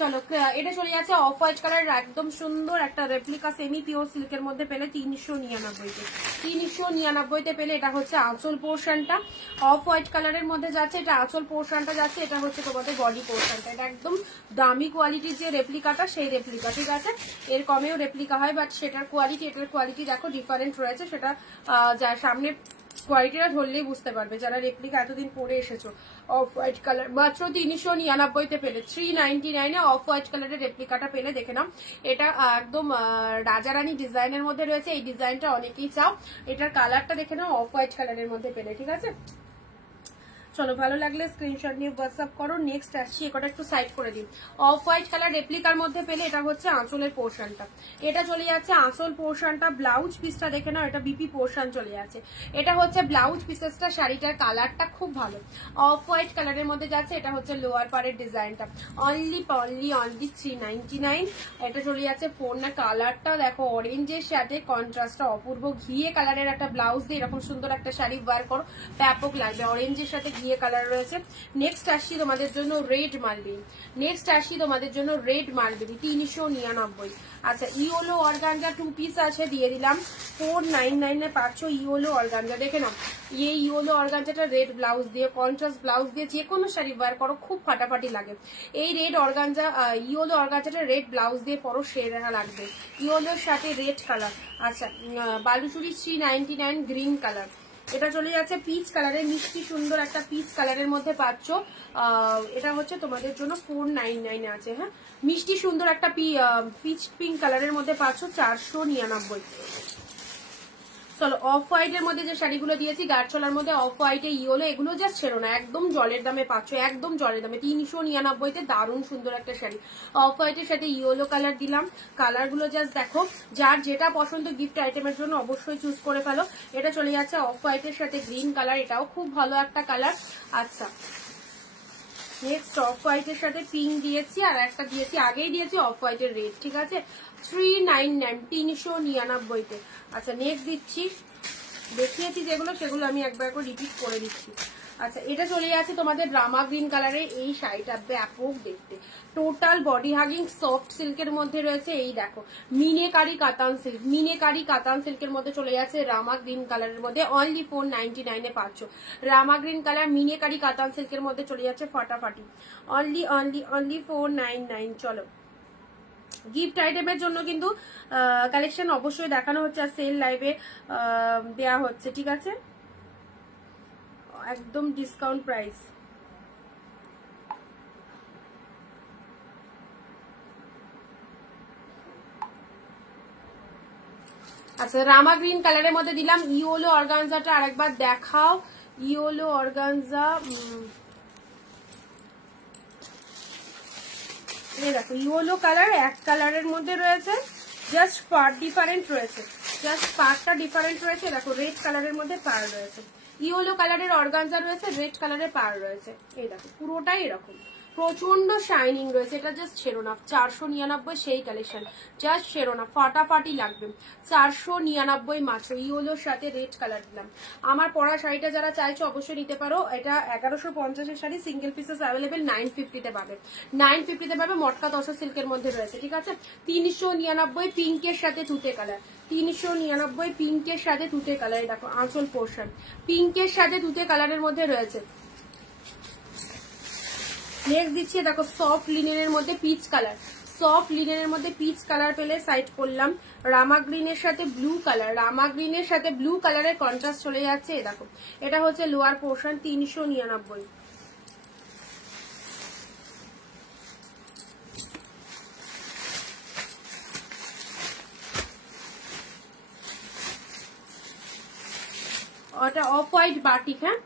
চলো, এটা চলে যাচ্ছে অফ হোয়াইট কালার, একদম সুন্দর একটা রেপ্লিকা সেমি পিওর সিল্কের মধ্যে পেলে 399-তে, 399-তে পেলে। এটা হচ্ছে আঁচল পোর্শনটা, অফ হোয়াইট কালারের মধ্যে যাচ্ছে, এটা আঁচল পোর্শনটা যাচ্ছে, এটা হচ্ছে তোমাদের বডি পোর্শনটা। এটা একদম দামি কোয়ালিটির যে রেপ্লিকাটা সেই রেপ্লিকা। ঠিক আছে, এর কমেও রেপ্লিকা হয়, বাট সেটার কোয়ালিটি এটার কোয়ালিটি দেখো ডিফারেন্ট রয়েছে, সেটা যা সামনে কোয়ালিটিটা ধরলেই বুঝতে পারবে যারা রেপ্লিকা এতদিন পরে এসেছো। অফ হোয়াইট কালার মাত্র 399-তে পেলে, 399-এ অফ হোয়াইট কালারের রেপ্লিকাটা পেলে। দেখে নাও, এটা একদম রাজারানী ডিজাইনের মধ্যে রয়েছে, এই ডিজাইনটা অনেকেই চাও। এটার কালারটা দেখে নাও, অফ হোয়াইট কালারের মধ্যে পেলে। ঠিক আছে, চলো ভালো লাগলে স্ক্রিনশট নিয়ে হোয়াটসঅ্যাপ করো। নেক্সট আসছি, এটা একটু সাইড করে দিন। অফ হোয়াইট কালার রেপ্লিকার মধ্যে পেলে, এটা হচ্ছে আঁচলের পোর্শনটা, এটা চলে যাচ্ছে আঁচল পোর্শনটা। ব্লাউজ পিসটা দেখে নাও, এটা বিপি পোর্শন চলে যাচ্ছে, এটা হচ্ছে ব্লাউজ পিসেসটা। শাড়িটার কালারটা খুব ভালো, অফ হোয়াইট কালারের মধ্যে যাচ্ছে, এটা হচ্ছে লোয়ার পারের ডিজাইনটা। অনলি 399। এটা চলে যাচ্ছে ফোনের কালারটা দেখো, অরেঞ্জের সাথে কন্ট্রাস্টটা অপূর্ব। ঘিয়ে কালারের একটা ব্লাউজ দিয়ে এরকম সুন্দর একটা শাড়ি ওয়্যার করো, ব্যাপক লাগবে। অরেঞ্জের সাথে ঘিয়ে কালার রয়েছে। নেক্সট আসছি তোমাদের জন্য রেড মালবেরি, নেক্সট আসছি তোমাদের জন্য রেড মালবেরি 399। আচ্ছা, ইয়োলো অর্গানজা 2 পিস আছে, দিয়ে দিলাম 499-এ পাচ্ছ ইয়োলো অর্গানজা। দেখে নাও, এই ইয়োলো অর্গানজাটা রেড ব্লাউজ দিয়ে, কন্ট্রাস্ট ব্লাউজ দিয়ে যে কোনো শাড়ি ওয়্যার করো খুব ফাটাফাটি লাগে। এই রেড অর্গানজা, ইয়োলো অর্গানজাটা রেড ব্লাউজ দিয়ে পরো, সেরা লাগবে। ইয়োলোর সাথে রেড কালার। আচ্ছা, বালুচুরি 399 গ্রিন কালার, এটা চলে যাচ্ছে পিচ কালারের, মিষ্টি সুন্দর একটা পিচ কালারের মধ্যে পাচ্ছ। এটা হচ্ছে তোমাদের জন্য 499 আছে। হ্যাঁ, মিষ্টি সুন্দর একটা পিচ পিঙ্ক কালারের মধ্যে পাচ্ছ 499। চলো অফ হোয়াইটের মধ্যে যে শাড়িগুলো দিয়েছি গাঢ় চলার মধ্যে অফ হোয়াইটে ইয়েলো, এগুলো জাস্ট ছেড়ো না, একদম জলের দামে পাচ্ছ, একদম জলের দামে 399-তে দারুণ সুন্দর একটা শাড়ি। অফ হোয়াইটের সাথে ইয়েলো কালার দিলাম, কালার গুলো জাস্ট দেখো, যার যেটা পছন্দ গিফট আইটেমের জন্য অবশ্যই চুজ করে ফেলো। এটা চলে যাচ্ছে অফ হোয়াইটের সাথে গ্রিন কালার, এটাও খুব ভালো একটা কালার। আচ্ছা নেক্সট অফ হোয়াইটের সাথে পিঙ্ক দিয়েছি, আর একটা দিয়েছি আগেই দিয়েছি অফ হোয়াইটের রেড, ঠিক আছে 399 399-তে। আচ্ছা নেক্সট দিচ্ছি, দেখিয়েছি যেগুলো সেগুলো আমি একবার করে রিপিট করে দিচ্ছি। আচ্ছা এটা চলে যাচ্ছে তোমাদের রামা গ্রিন কালারের, এই শাড়িটা ব্যাপক দেখতে, টোটাল বডি হাগিং সফট সিল্কের মধ্যে রয়েছে। এই দেখো মিনেকারি কাতান সিল্ক, মিনেকারি কাতান সিল্কের মধ্যে চলে যাচ্ছে রামা গ্রিন কালারের মধ্যে, অনলি 499-এ পাচ্ছ। রামা গ্রিন কালার মিনেকারি কাতান সিল্কের মধ্যে চলে যাচ্ছে ফাটাফাটি, অনলি অনলি অনলি 499। চলো গিফট আইটেমের জন্য কিন্তু কালেকশন অবশ্যই দেখানো হচ্ছে, আর সেল লাইভে দেয়া হচ্ছে, ঠিক আছে একদম ডিসকাউন্ট প্রাইস। আচ্ছা রামা গ্রিন কালারের মধ্যে দিলাম ইয়েলো অর্গানজাটা, আরেকবার দেখাও ইয়েলো অর্গানজা, এই দেখো ইয়েলো কালার এক কালারের মধ্যে রয়েছে, জাস্ট পার্ট ডিফারেন্ট রয়েছে, জাস্ট পার্টটা ডিফারেন্ট রয়েছে। দেখো রেড কালারের মধ্যে পার রয়েছে, ইয়েলো কালারের অর্গানজা রয়েছে, রেড কালারের পার রয়েছে। এই দেখো পুরোটাই এরকম প্রচন্ড শাইনিং রয়েছে, এটা জাস্ট ছেড়ো না 499 সেই কালেকশন, জাস্ট ছেড়ো না ফাটাফাটি লাগবে 499 মাত্র। ইয়েলোর সাথে রেড কালার দিলাম। আমার পরা শাড়িটা যারা চাইছো অবশ্যই নিতে পারো, এটা 1150-এর শাড়ি, সিঙ্গেল পিসেস অ্যাভেলেবেল 950-তে পাবে, 950-তে পাবে, মটকা তসর সিল্কের মধ্যে রয়েছে, ঠিক আছে 399 পিঙ্কের সাথে তুতে কালার, 399 পিঙ্কের সাথে তুতে কালার। দেখো আঁচল পোর্শন পিঙ্কের সাথে তুতে কালারের মধ্যে রয়েছে। নেক্সট দিচ্ছি দেখো সফট লিনেনের মধ্যে পিচ কালার, সফট লিনেনের মধ্যে পিচ কালার পেলে সাইড করলাম। রামা গ্রিনের সাথে ব্লু কালার, রামা গ্রিনের সাথে ব্লু কালারের কন্ট্রাস্ট চলে যাচ্ছে। দেখো এটা হচ্ছে লোয়ার পোর্শন 399। ওটা অফ হোয়াইট বাটিক, হ্যাঁ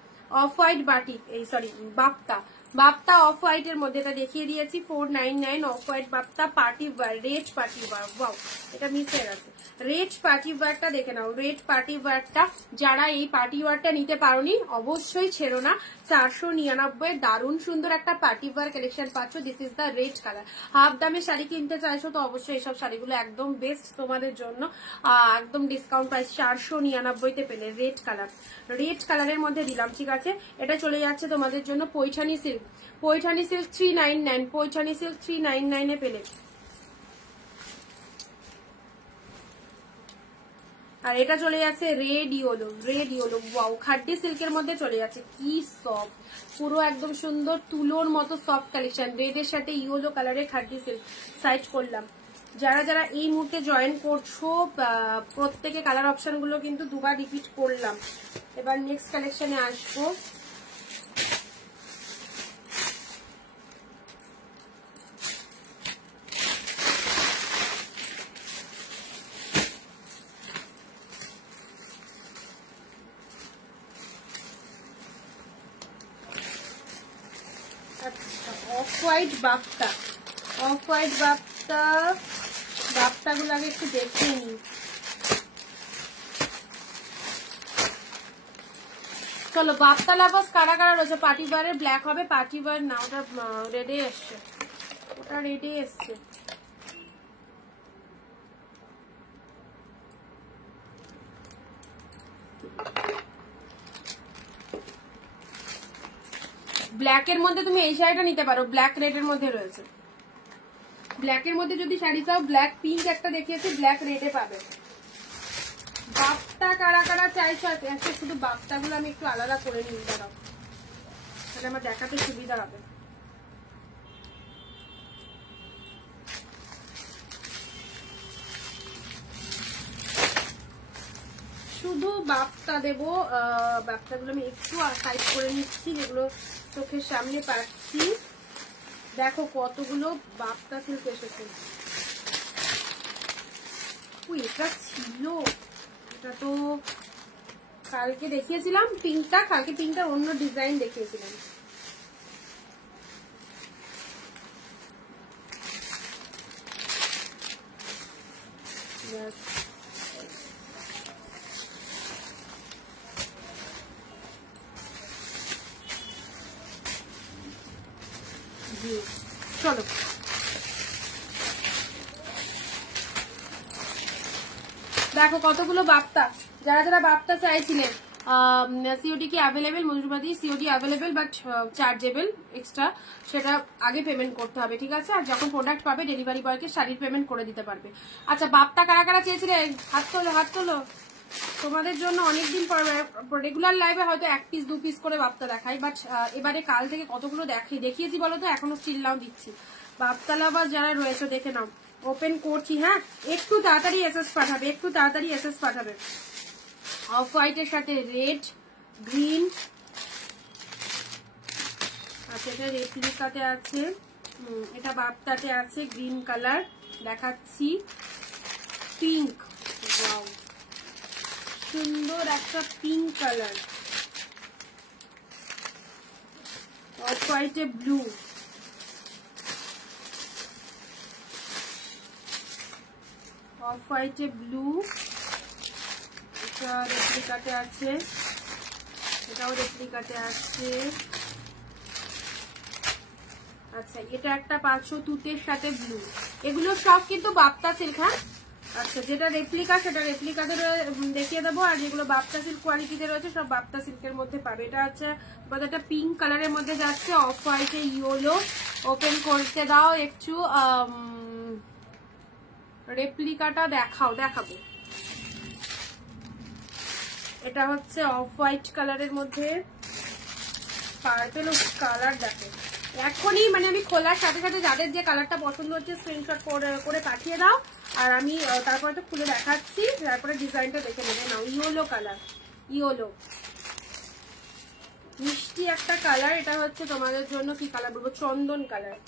অফ হোয়াইট বাটিক, এই সরি বাপ্তা, বাপ্তা অফ হোয়াইট এর মধ্যে এটা দেখিয়ে দিয়েছি 499 অফ হোয়াইট বাপ্তা party wear, red party wear, wow এটা মিস হয়ে গেছে, রেড পার্টি ওয়্যারটা দেখে নাও, রেড পার্টি ওয়্যারটা যারা এই পার্টি ওয়্যারটা নিতে পারোনি অবশ্যই ছেড়ো না, 499 দারুণ সুন্দর একটা পার্টি ওয়্যার কালেকশন পাচ্ছ। This is the red colour. Half দামে শাড়ি কিনতে চাইছো তো অবশ্যই এইসব শাড়িগুলো একদম বেস্ট তোমাদের জন্য, একদম ডিসকাউন্ট প্রাইস 499-তে পেলে। রেড কালার, রেড কালারের মধ্যে দিলাম, ঠিক আছে এটা চলে যাচ্ছে তোমাদের জন্য Paithani silk, Paithani silk 399, Paithani silk 399-এ পেলে। আর এটা চলে যাচ্ছে red yellow, red yellow, wow khaddi সিল্কের মধ্যে চলে যাচ্ছে, কি সফট, পুরো একদম সুন্দর তুলোর মতো সফট কালেকশন, রেডের সাথে ইয়েলো কালারের খাড্ডি সিল্ক সাইড করলাম। যারা যারা এই মুহূর্তে জয়েন করছো প্রত্যেকে কালার অপশন গুলো কিন্তু দুবার রিপিট করলাম। এবার নেক্সট কালেকশনে আসবো। Of white Bapta, off white Bapta, Bapta গুলো আগে একটু দেখে নি। চলো বাপ্তা লাভার্স কারা কারা রয়েছে, পার্টি ওয়্যারের ব্ল্যাক হবে, পার্টি ওয়্যার না ওটা রেডে এসছে, ওটা রেডে এসছে। ব্ল্যাক এর মধ্যে তুমি এই শাড়িটা নিতে পারো, ব্ল্যাক রেড এর মধ্যে রয়েছে, ব্ল্যাক এর মধ্যে যদি শাড়ি চাও ব্ল্যাক পিঙ্ক একটা দেখিয়েছি, ব্ল্যাক রেডে পাবে। বাপ্তা কারা কারা চাইছো, আজকে শুধু বাপ্তা গুলো আমি একটু আলাদা করে নিই, দাঁড়াও তাহলে আমার দেখাতে সুবিধা হবে। শুধু শুধু বাপ্তা দেবো। বাপ্তাগুলো আমি একটু সাইড করে নিচ্ছি, যেগুলো চোখের সামনে পাচ্ছি। দেখো কতগুলো বাপ্তা সিল্ক এসেছে। এটা ছিল, এটা তো কালকে দেখিয়েছিলাম পিঙ্কটা, কালকে পিঙ্কটার অন্য ডিজাইন দেখিয়েছিলাম। চলো দেখো কতগুলো বাপ্তা, যারা যারা বাপ্তা চাইছিলেন। সিওডি কি অ্যাভেলেবেল? মজুরবাদী COD available, but chargeable extra, সেটা আগে পেমেন্ট করতে হবে, ঠিক আছে? আর যখন প্রোডাক্ট পাবে ডেলিভারি বয়কে শাড়ির পেমেন্ট করে দিতে পারবে। আচ্ছা, বাপ্তা কারা কারা চেয়েছিলেন? হাত তোলো, হাত তোলো। তোমাদের জন্য অনেকদিন পর রেগুলার লাইভে হয়তো 1 পিস 2 পিস করে বাপ্তা দেখাই, বাট এবারে কাল থেকে কতগুলো দেখিয়েছি বলো তো, এখনো স্টিল নাও দিচ্ছি। বাপ্তা লাভার যারা রয়েছে দেখে নাও, ওপেন করছি। হ্যাঁ, একটু তাড়াতাড়ি এসএস পাঠাবে, একটু তাড়াতাড়ি এসএস পাঠাবে। অফ হোয়াইটের সাথে রেড, গ্রিন, আচ্ছা এটা রেপ্লিকাতে আছে, এটা বাপ্তাতে আছে গ্রিন কালার দেখাচ্ছি, পিঙ্ক, ওয়াও সুন্দর একটা পিঙ্ক কালার, অফ হোয়াইটে ব্লু, অফ হোয়াইটে ব্লু, এটা রেপ্লিকাতে আছে, এটাও রেপ্লিকাতে আছে। আচ্ছা এটা একটা 500 তুতের সাথে ব্লু, এগুলো সব কিন্তু বাপ্তা সিল্ক। হ্যাঁ, আচ্ছা যেটা রেপ্লিকা সেটা রেপ্লিকাতে দেখিয়ে দেবো, আর যেগুলো বাপ্তা সিল্ক কোয়ালিটিতে রয়েছে সব বাপ্তা সিল্কের মধ্যে পাবে। এটা হচ্ছে একটা পিঙ্ক কালারের মধ্যে যাচ্ছে, অফ হোয়াইটে ইয়েলো। ওপেন করতে দাও একটু, রেপ্লিকাটা দেখাবো। এটা হচ্ছে অফ হোয়াইট কালারের মধ্যে, পার্পেল কালার দেখো। এখনই মানে আমি খোলার সাথে সাথে যাদের যে কালারটা পছন্দ হচ্ছে স্ক্রিনশট করে পাঠিয়ে দাও, আর আমি তারপরে তো খুলে দেখাচ্ছি, তারপরে ডিজাইনটা দেখে নেবে। নাও ইয়েলো কালার, ইয়েলো মিষ্টি একটা কালার। এটা হচ্ছে তোমাদের জন্য কি কালার বলবো, চন্দন কালার,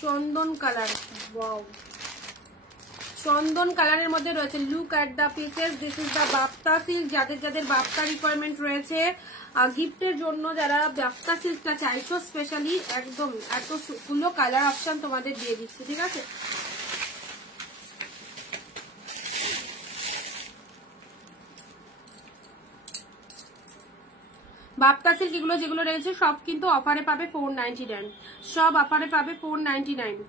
চন্দন কালার, ওয়াও চন্দন কালারের মধ্যে রয়েছে। Look at the pieces, this is the Bapta silk. যাদের যাদের বাপ্তা রিকোয়ারমেন্ট রয়েছে গিফটের জন্য, যারা বাপ্তা সিল্কটা চাইছো স্পেশালি, একদম এতগুলো কালার অপশন তোমাদের দিয়ে দিচ্ছি, ঠিক আছে? বাপ্তা সিল্ক এগুলো যেগুলো রয়েছে সব কিন্তু অফারে পাবে 499, সব অফারে পাবে 499।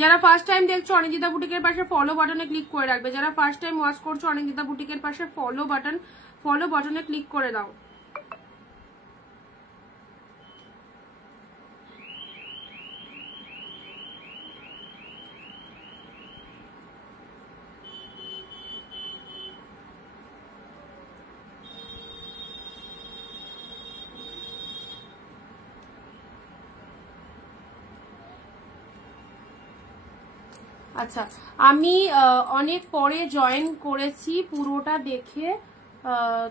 যারা ফার্স্ট টাইম দেখছো অনিন্দিতা বুটিকের পাশে ফলো বাটনে ক্লিক করে রাখবে। যারা ফার্স্ট টাইম ওয়াচ করছো অনিন্দিতা বুটিকের পাশে ফলো বাটনে ক্লিক করে দাও। আচ্ছা আমি অনেক পরে জয়েন করেছি, পুরোটা দেখে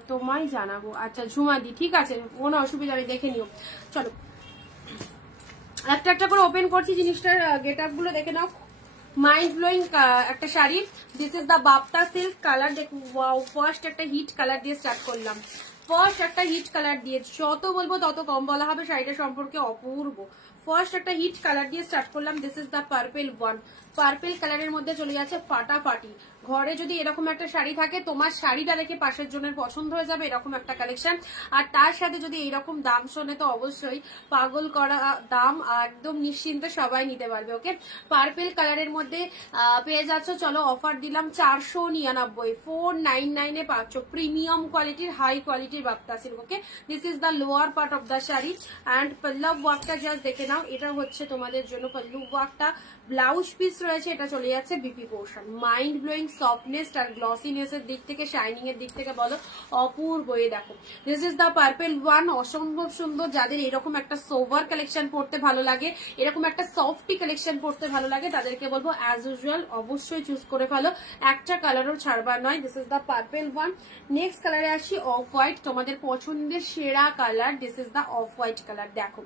তোমায় জানাবো। আচ্ছা ঝুমাদি, ঠিক আছে কোনো অসুবিধা নেই, দেখে নিও। চলো একটা একটা করে ওপেন করছি, জিনিসটার গেট আপ গুলো দেখে নাও। মাইন্ড ব্লোয়িং একটা sari, this is the Bapta silk colour. দেখো ওয়াও, ফার্স্ট একটা হিট কালার দিয়ে স্টার্ট করলাম, ফার্স্ট একটা হিট কালার দিয়ে, যত বলবো তত কম বলা হবে শাড়িটা সম্পর্কে, অপূর্ব। ফার্স্ট একটা হিট কালার দিয়ে স্টার্ট করলাম, this is the purple one. Purple কালারের মধ্যে চলে যাচ্ছে ফাটাফাটি। ঘরে যদি এরকম একটা শাড়ি থাকে, তোমার শাড়িটা দেখে পাশের জনের পছন্দ হয়ে যাবে, এরকম একটা কালেকশন। আর তার সাথে যদি এইরকম দাম শোনে তো অবশ্যই পাগল করা দাম, একদম নিশ্চিন্তে সবাই নিতে পারবে। ওকে, পার্পেল কালারের মধ্যে পেয়ে যাচ্ছ। চলো অফার দিলাম 499, 499 এ পাচ্ছ প্রিমিয়াম কোয়ালিটির, হাই কোয়ালিটির Bapta silk. Okay, this is the lower part of the sari, and pallav ওয়ার্কটা জাস্ট দেখে নাও। এটা হচ্ছে তোমাদের জন্য পাল্লু ওয়ার্কটা, ব্লাউজ পিস রয়েছে, এটা চলে যাচ্ছে BP portion. Mind blowing softness আর গ্লসিনেস এর দিক থেকে, শাইনিং এর দিক থেকে বলো অপূর্ব। এই দেখো this is the purple one, অসম্ভব সুন্দর। যাদের এরকম একটা সোভার কালেকশন পড়তে ভালো লাগে, এরকম একটা সফটি কালেকশন পড়তে ভালো লাগে, তাদেরকে বলবো অ্যাজ ইউজুয়াল অবশ্যই চুজ করে ফেলো, একটা কালারও ছাড়বার নয়। This is the purple one. Next কালারে আসি অফ হোয়াইট, তোমাদের পছন্দের সেরা colour. This is the off white colour. দেখো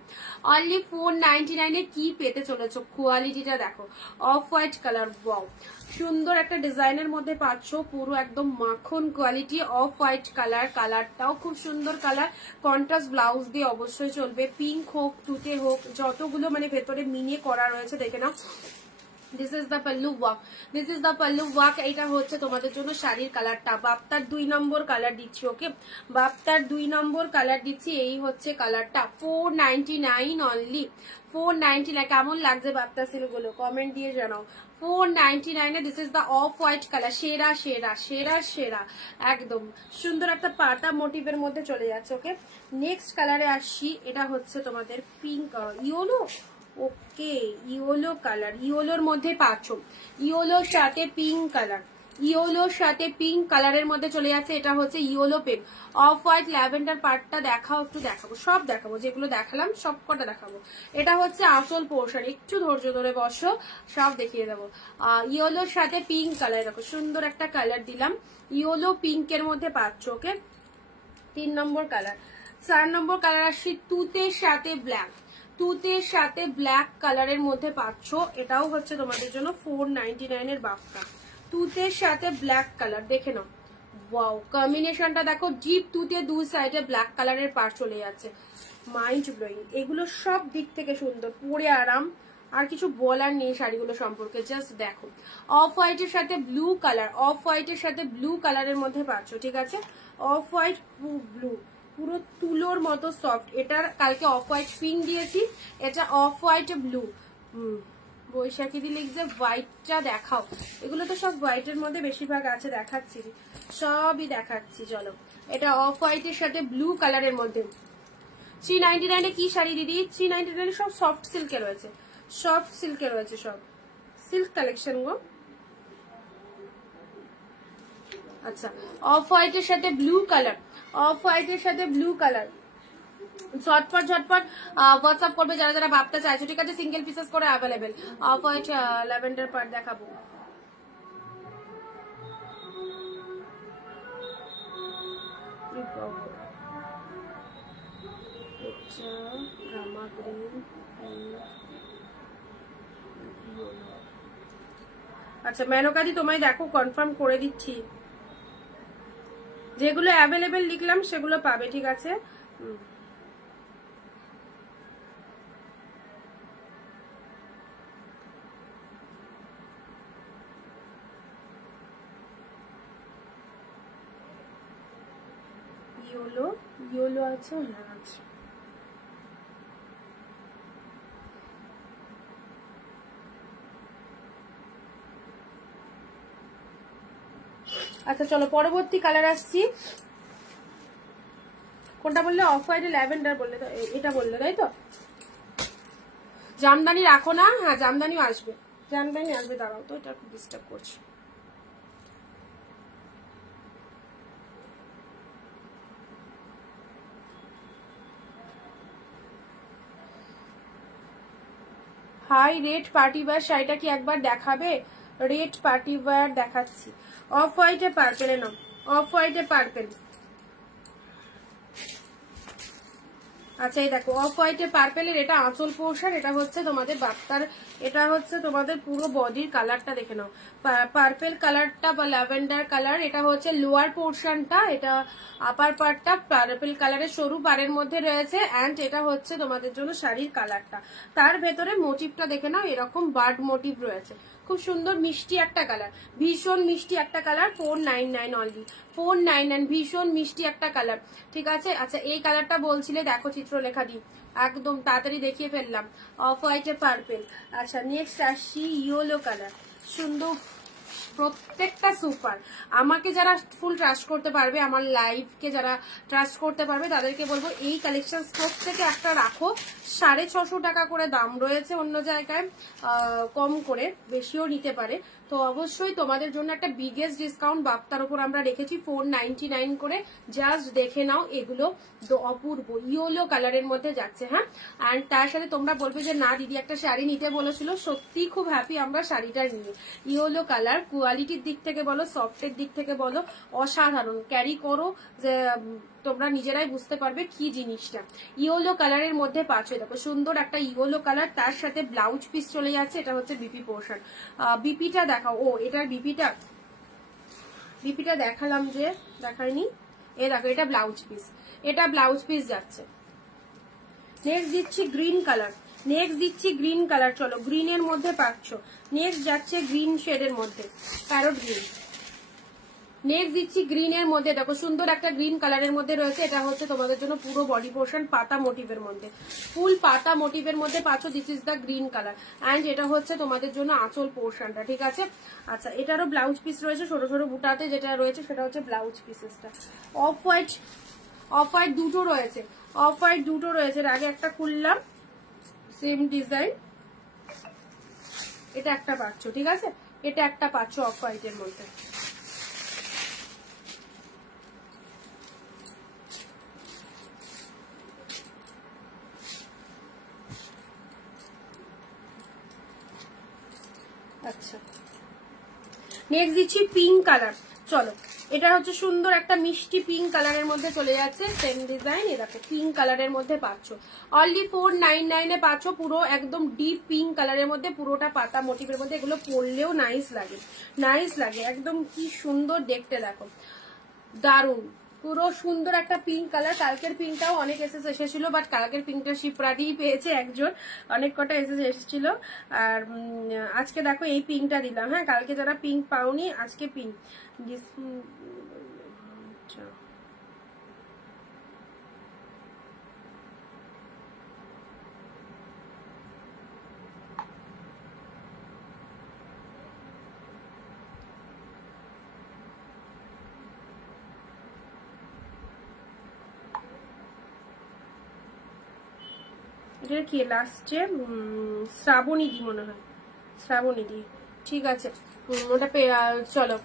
অনলি 499 এ কি পেতে চলেছো, কোয়ালিটিটা দেখো। অফ হোয়াইট কালার, ওয়াও সুন্দর একটা ডিজাইনের মধ্যে পাচ্ছ, পুরো একদম মাখন কোয়ালিটি অফ হোয়াইট কালার। কালারটাও খুব সুন্দর কালার, কন্ট্রাস্ট ব্লাউজ দিয়ে অবশ্যই চলবে। পিঙ্ক হোক, তুতে হোক, যতগুলো মানে ভেতরে মিনে করা রয়েছে দেখে নাও। This is the pallu work, this is the pallu work. এটা হচ্ছে তোমাদের জন্য শাড়ির কালারটা। বাপ্তার 2 নম্বর কালার দিচ্ছি, ওকে বাপ্তার 2 নম্বর কালার দিচ্ছি। এই হচ্ছে কালারটা, 499 অনলি, 499। কেমন লাগছে বাপ্তা সিলগুলো কমেন্ট দিয়ে জানাও। 499 এ this is the off white colour, সেরা সেরা সেরা সেরা, একদম সুন্দর একটা পাতা মোটিভের মধ্যে চলে যাচ্ছে। ওকে নেক্সট কালারে আসছি, এটা হচ্ছে তোমাদের পিঙ্ক ইয়েলো, ওকে ইয়েলো কালার, ইয়েলোর মধ্যে পাচ্ছ, ইয়েলোর সাথে পিঙ্ক কালার, ইয়েলোর সাথে পিঙ্ক কালারের মধ্যে চলে যাচ্ছে। এটা হচ্ছে yellow pen, off white lavender পার্টটা দেখাও, একটু দেখাবো, সব দেখাবো, যেগুলো দেখালাম সব কটা দেখাবো। এটা হচ্ছে আসল পোর্শন, একটু ধৈর্য ধরে বসো, সব দেখিয়ে দেবো। ইয়েলোর সাথে পিঙ্ক কালার, দেখো সুন্দর একটা কালার দিলাম, ইয়েলো পিঙ্কের মধ্যে পাচ্ছ। ওকে 3 নম্বর কালার। 4 নম্বর কালার আসছি তুতের সাথে ব্ল্যাক, তুতের সাথে ব্ল্যাক কালারের মধ্যে পাচ্ছ। এটাও হচ্ছে তোমাদের জন্য 499 এর বাফটা, তুতের সাথে ব্ল্যাক কালার। দেখে নাও, ওয়াও কম্বিনেশনটা দেখো, ডিপ তুতে 2 সাইডে ব্ল্যাক কালারের পার চলে যাচ্ছে, মাইন্ড ব্লোয়িং। এগুলো সব দিক থেকে সুন্দর, পরে আরাম, আর কিছু বলার নেই শাড়িগুলো সম্পর্কে, জাস্ট দেখো। অফ হোয়াইটের সাথে ব্লু কালার, অফ হোয়াইটের সাথে ব্লু কালারের মধ্যে পাচ্ছ, ঠিক আছে। অফ হোয়াইট ব্লু, পুরো তুলোর মতো সফট। এটার কালকে অফ হোয়াইট পিঙ্ক দিয়েছি, এটা অফ হোয়াইট ব্লু। বৈশাখী দি লিখছে হোয়াইটটা দেখাও, এগুলো তো সব হোয়াইটের মধ্যে বেশিরভাগ আছে, দেখাচ্ছি সবই দেখাচ্ছি। চলো এটা অফ হোয়াইটের সাথে ব্লু কালারের মধ্যে। 399 এ কি শাড়ি দিদি? 399 সব সফট সিল্কে রয়েছে, সফট সিল্কে রয়েছে, সব সিল্ক কালেকশন গো। আচ্ছা অফ হোয়াইটের সাথে ব্লু কালার, অফ হোয়াইটের সাথে ব্লু কালার। ঝটপট ঝটপট হোয়াটসঅ্যাপ করবে যারা যারা ভাবতে চাইছো, ঠিক আছে। সিঙ্গেল পিসেস করে available. Of white lavender part দেখাবো। আচ্ছা মেনকাদি তোমায় দেখো কনফার্ম করে দিচ্ছি, যেগুলো অ্যাভেলেবেল লিখলাম সেগুলো পাবে, ঠিক আছে। ইয়েলো, ইয়েলো আছে, হ্যাঁ আছে। আচ্ছা চলো পরবর্তী কালার আসছি। কোনটা বললে? অফ হোয়াইট ল্যাভেন্ডার বললে তো, এটা বললে তাই তো। জামদানি রাখো না? হ্যাঁ জামদানিও আসবে, জামদানি আসবে, দাঁড়াও তো, এটা খুব ডিস্টার্ব করছে। হাই রেড পার্টি ওয়্যার শাড়িটা কি একবার দেখাবে? রেড পার্টি ওয়্যার দেখাচ্ছি। অফ হোয়াইটে পার্পেলে নাও, অফ হোয়াইটে পার্পেল। আচ্ছা এই দেখো অফ হোয়াইটে পার্পেলের, এটা আঁচল পোর্শন, এটা হচ্ছে তোমাদের বাপ্তার, এটা হচ্ছে তোমাদের পুরো বডির কালারটা দেখে নাও, পার্পেল কালারটা বা ল্যাভেন্ডার কালার। এটা হচ্ছে লোয়ার পোর্শনটা, এটা আপার পার্টটা পার্পেল কালারের সরু পাড়ের মধ্যে রয়েছে, অ্যান্ড এটা হচ্ছে তোমাদের জন্য শাড়ির কালারটা। তার ভেতরে মোটিভটা দেখে নাও, এরকম বার্ড মোটিভ রয়েছে, খুব সুন্দর মিষ্টি একটা কালার, ভীষণ মিষ্টি একটা কালার। 499 অনলি, 499, ভীষণ মিষ্টি একটা কালার, ঠিক আছে। আচ্ছা এই কালারটা বলছিলে, দেখো চিত্রলেখা দি, একদম তাড়াতাড়ি দেখিয়ে ফেললাম। অফ হোয়াইটে পার্পেল। আচ্ছা নেক্সট আসছি ইয়েলো কালার, সুন্দর প্রত্যেকটা সুপার। আমাকে যারা ফুল ট্রাস্ট করতে পারবে, আমার লাইফকে যারা ট্রাস্ট করতে পারবে, তাদেরকে বলবো এই কালেকশন প্রত্যেকে একটা রাখো। 650 টাকা করে দাম রয়েছে, অন্য জায়গায় কম করে বেশিও নিতে পারে। তো অবশ্যই তোমাদের জন্য একটা বিগেস্ট ডিসকাউন্ট বাপ্তার উপর আমরা রেখেছি 499 করে। জাস্ট দেখে নাও, এগুলো অপূর্ব ইয়েলো কালারের মধ্যে যাচ্ছে। হ্যাঁ, অ্যান্ড তার সাথে তোমরা বলবে যে না দিদি একটা শাড়ি নিতে বলেছিল, সত্যি খুব হ্যাপি আমরা শাড়িটা নিয়ে। ইয়েলো কালার কোয়ালিটির দিক থেকে বলো, সফটের দিক থেকে বলো, অসাধারণ। ক্যারি করো যে তোমরা নিজেরাই বুঝতে পারবে কি জিনিসটা। ইয়েলো কালারের মধ্যে পাচ্ছ, দেখো সুন্দর একটা ইয়েলো কালার, তার সাথে ব্লাউজ পিস চলে যাচ্ছে। এটা হচ্ছে বিপি পোর্শন। বিপিটা দেখাও। ও এটার বিপিটা দেখালাম যে দেখাইনি, এ দেখো এটা ব্লাউজ পিস, এটা ব্লাউজ পিস যাচ্ছে। নেক্সট দিচ্ছি গ্রিন কালার, চলো গ্রিনের মধ্যে পাচ্ছ। নেক্সট যাচ্ছে গ্রিন শেডের মধ্যে, প্যারট গ্রিন। নেক্সট দিচ্ছি গ্রিনের মধ্যে, দেখো সুন্দর একটা গ্রিন কালারের মধ্যে রয়েছে। এটা হচ্ছে তোমাদের জন্য পুরো বডি পোর্শন পাতা মোটিভের মধ্যে, ফুল পাতা মোটিভের মধ্যে পাচ্ছ। This is the green colour, and এটা হচ্ছে তোমাদের জন্য আঁচল পোর্শনটা, ঠিক আছে। আচ্ছা, এটারও ব্লাউজ পিস রয়েছে, ছোট ছোট বুটাতে যেটা রয়েছে সেটা হচ্ছে ব্লাউজ পিসেসটা। অফ হোয়াইট দুটো রয়েছে, এর আগে একটা খুললাম, সেম ডিজাইন, এটা একটা পাচ্ছ, ঠিক আছে। এটা একটা পাচ্ছ অফ হোয়াইটের মধ্যে। আচ্ছা, নেক্সট দিচ্ছি পিঙ্ক কালার। চলো, এটা হচ্ছে সুন্দর একটা মিষ্টি পিঙ্ক কালারের মধ্যে চলে যাচ্ছে, সেম ডিজাইন। এ দেখো পিঙ্ক কালারের মধ্যে পাচ্ছ, অনলি 499 এ পাচ্ছ। পুরো একদম ডিপ পিঙ্ক কালারের মধ্যে, পুরোটা পাতা মোটিভের মধ্যে। এগুলো পরলেও নাইস লাগে একদম, কি সুন্দর দেখতে, দেখো দারুন, পুরো সুন্দর একটা পিঙ্ক কালার। কালকের পিঙ্কটাও অনেক এসেছিল, বাট কালকের পিঙ্কটা শিপ্রাদিই পেয়েছে একজন, অনেক কটা এসেছিল। আর আজকে দেখো এই পিঙ্কটা দিলাম। হ্যাঁ, কালকে যারা পিঙ্ক পাওনি, আজকে পিঙ্ক। এটা কি লাস্টে শ্রাবণী দি মনে হয়, শ্রাবণী দি, ঠিক আছে। ওটা চলো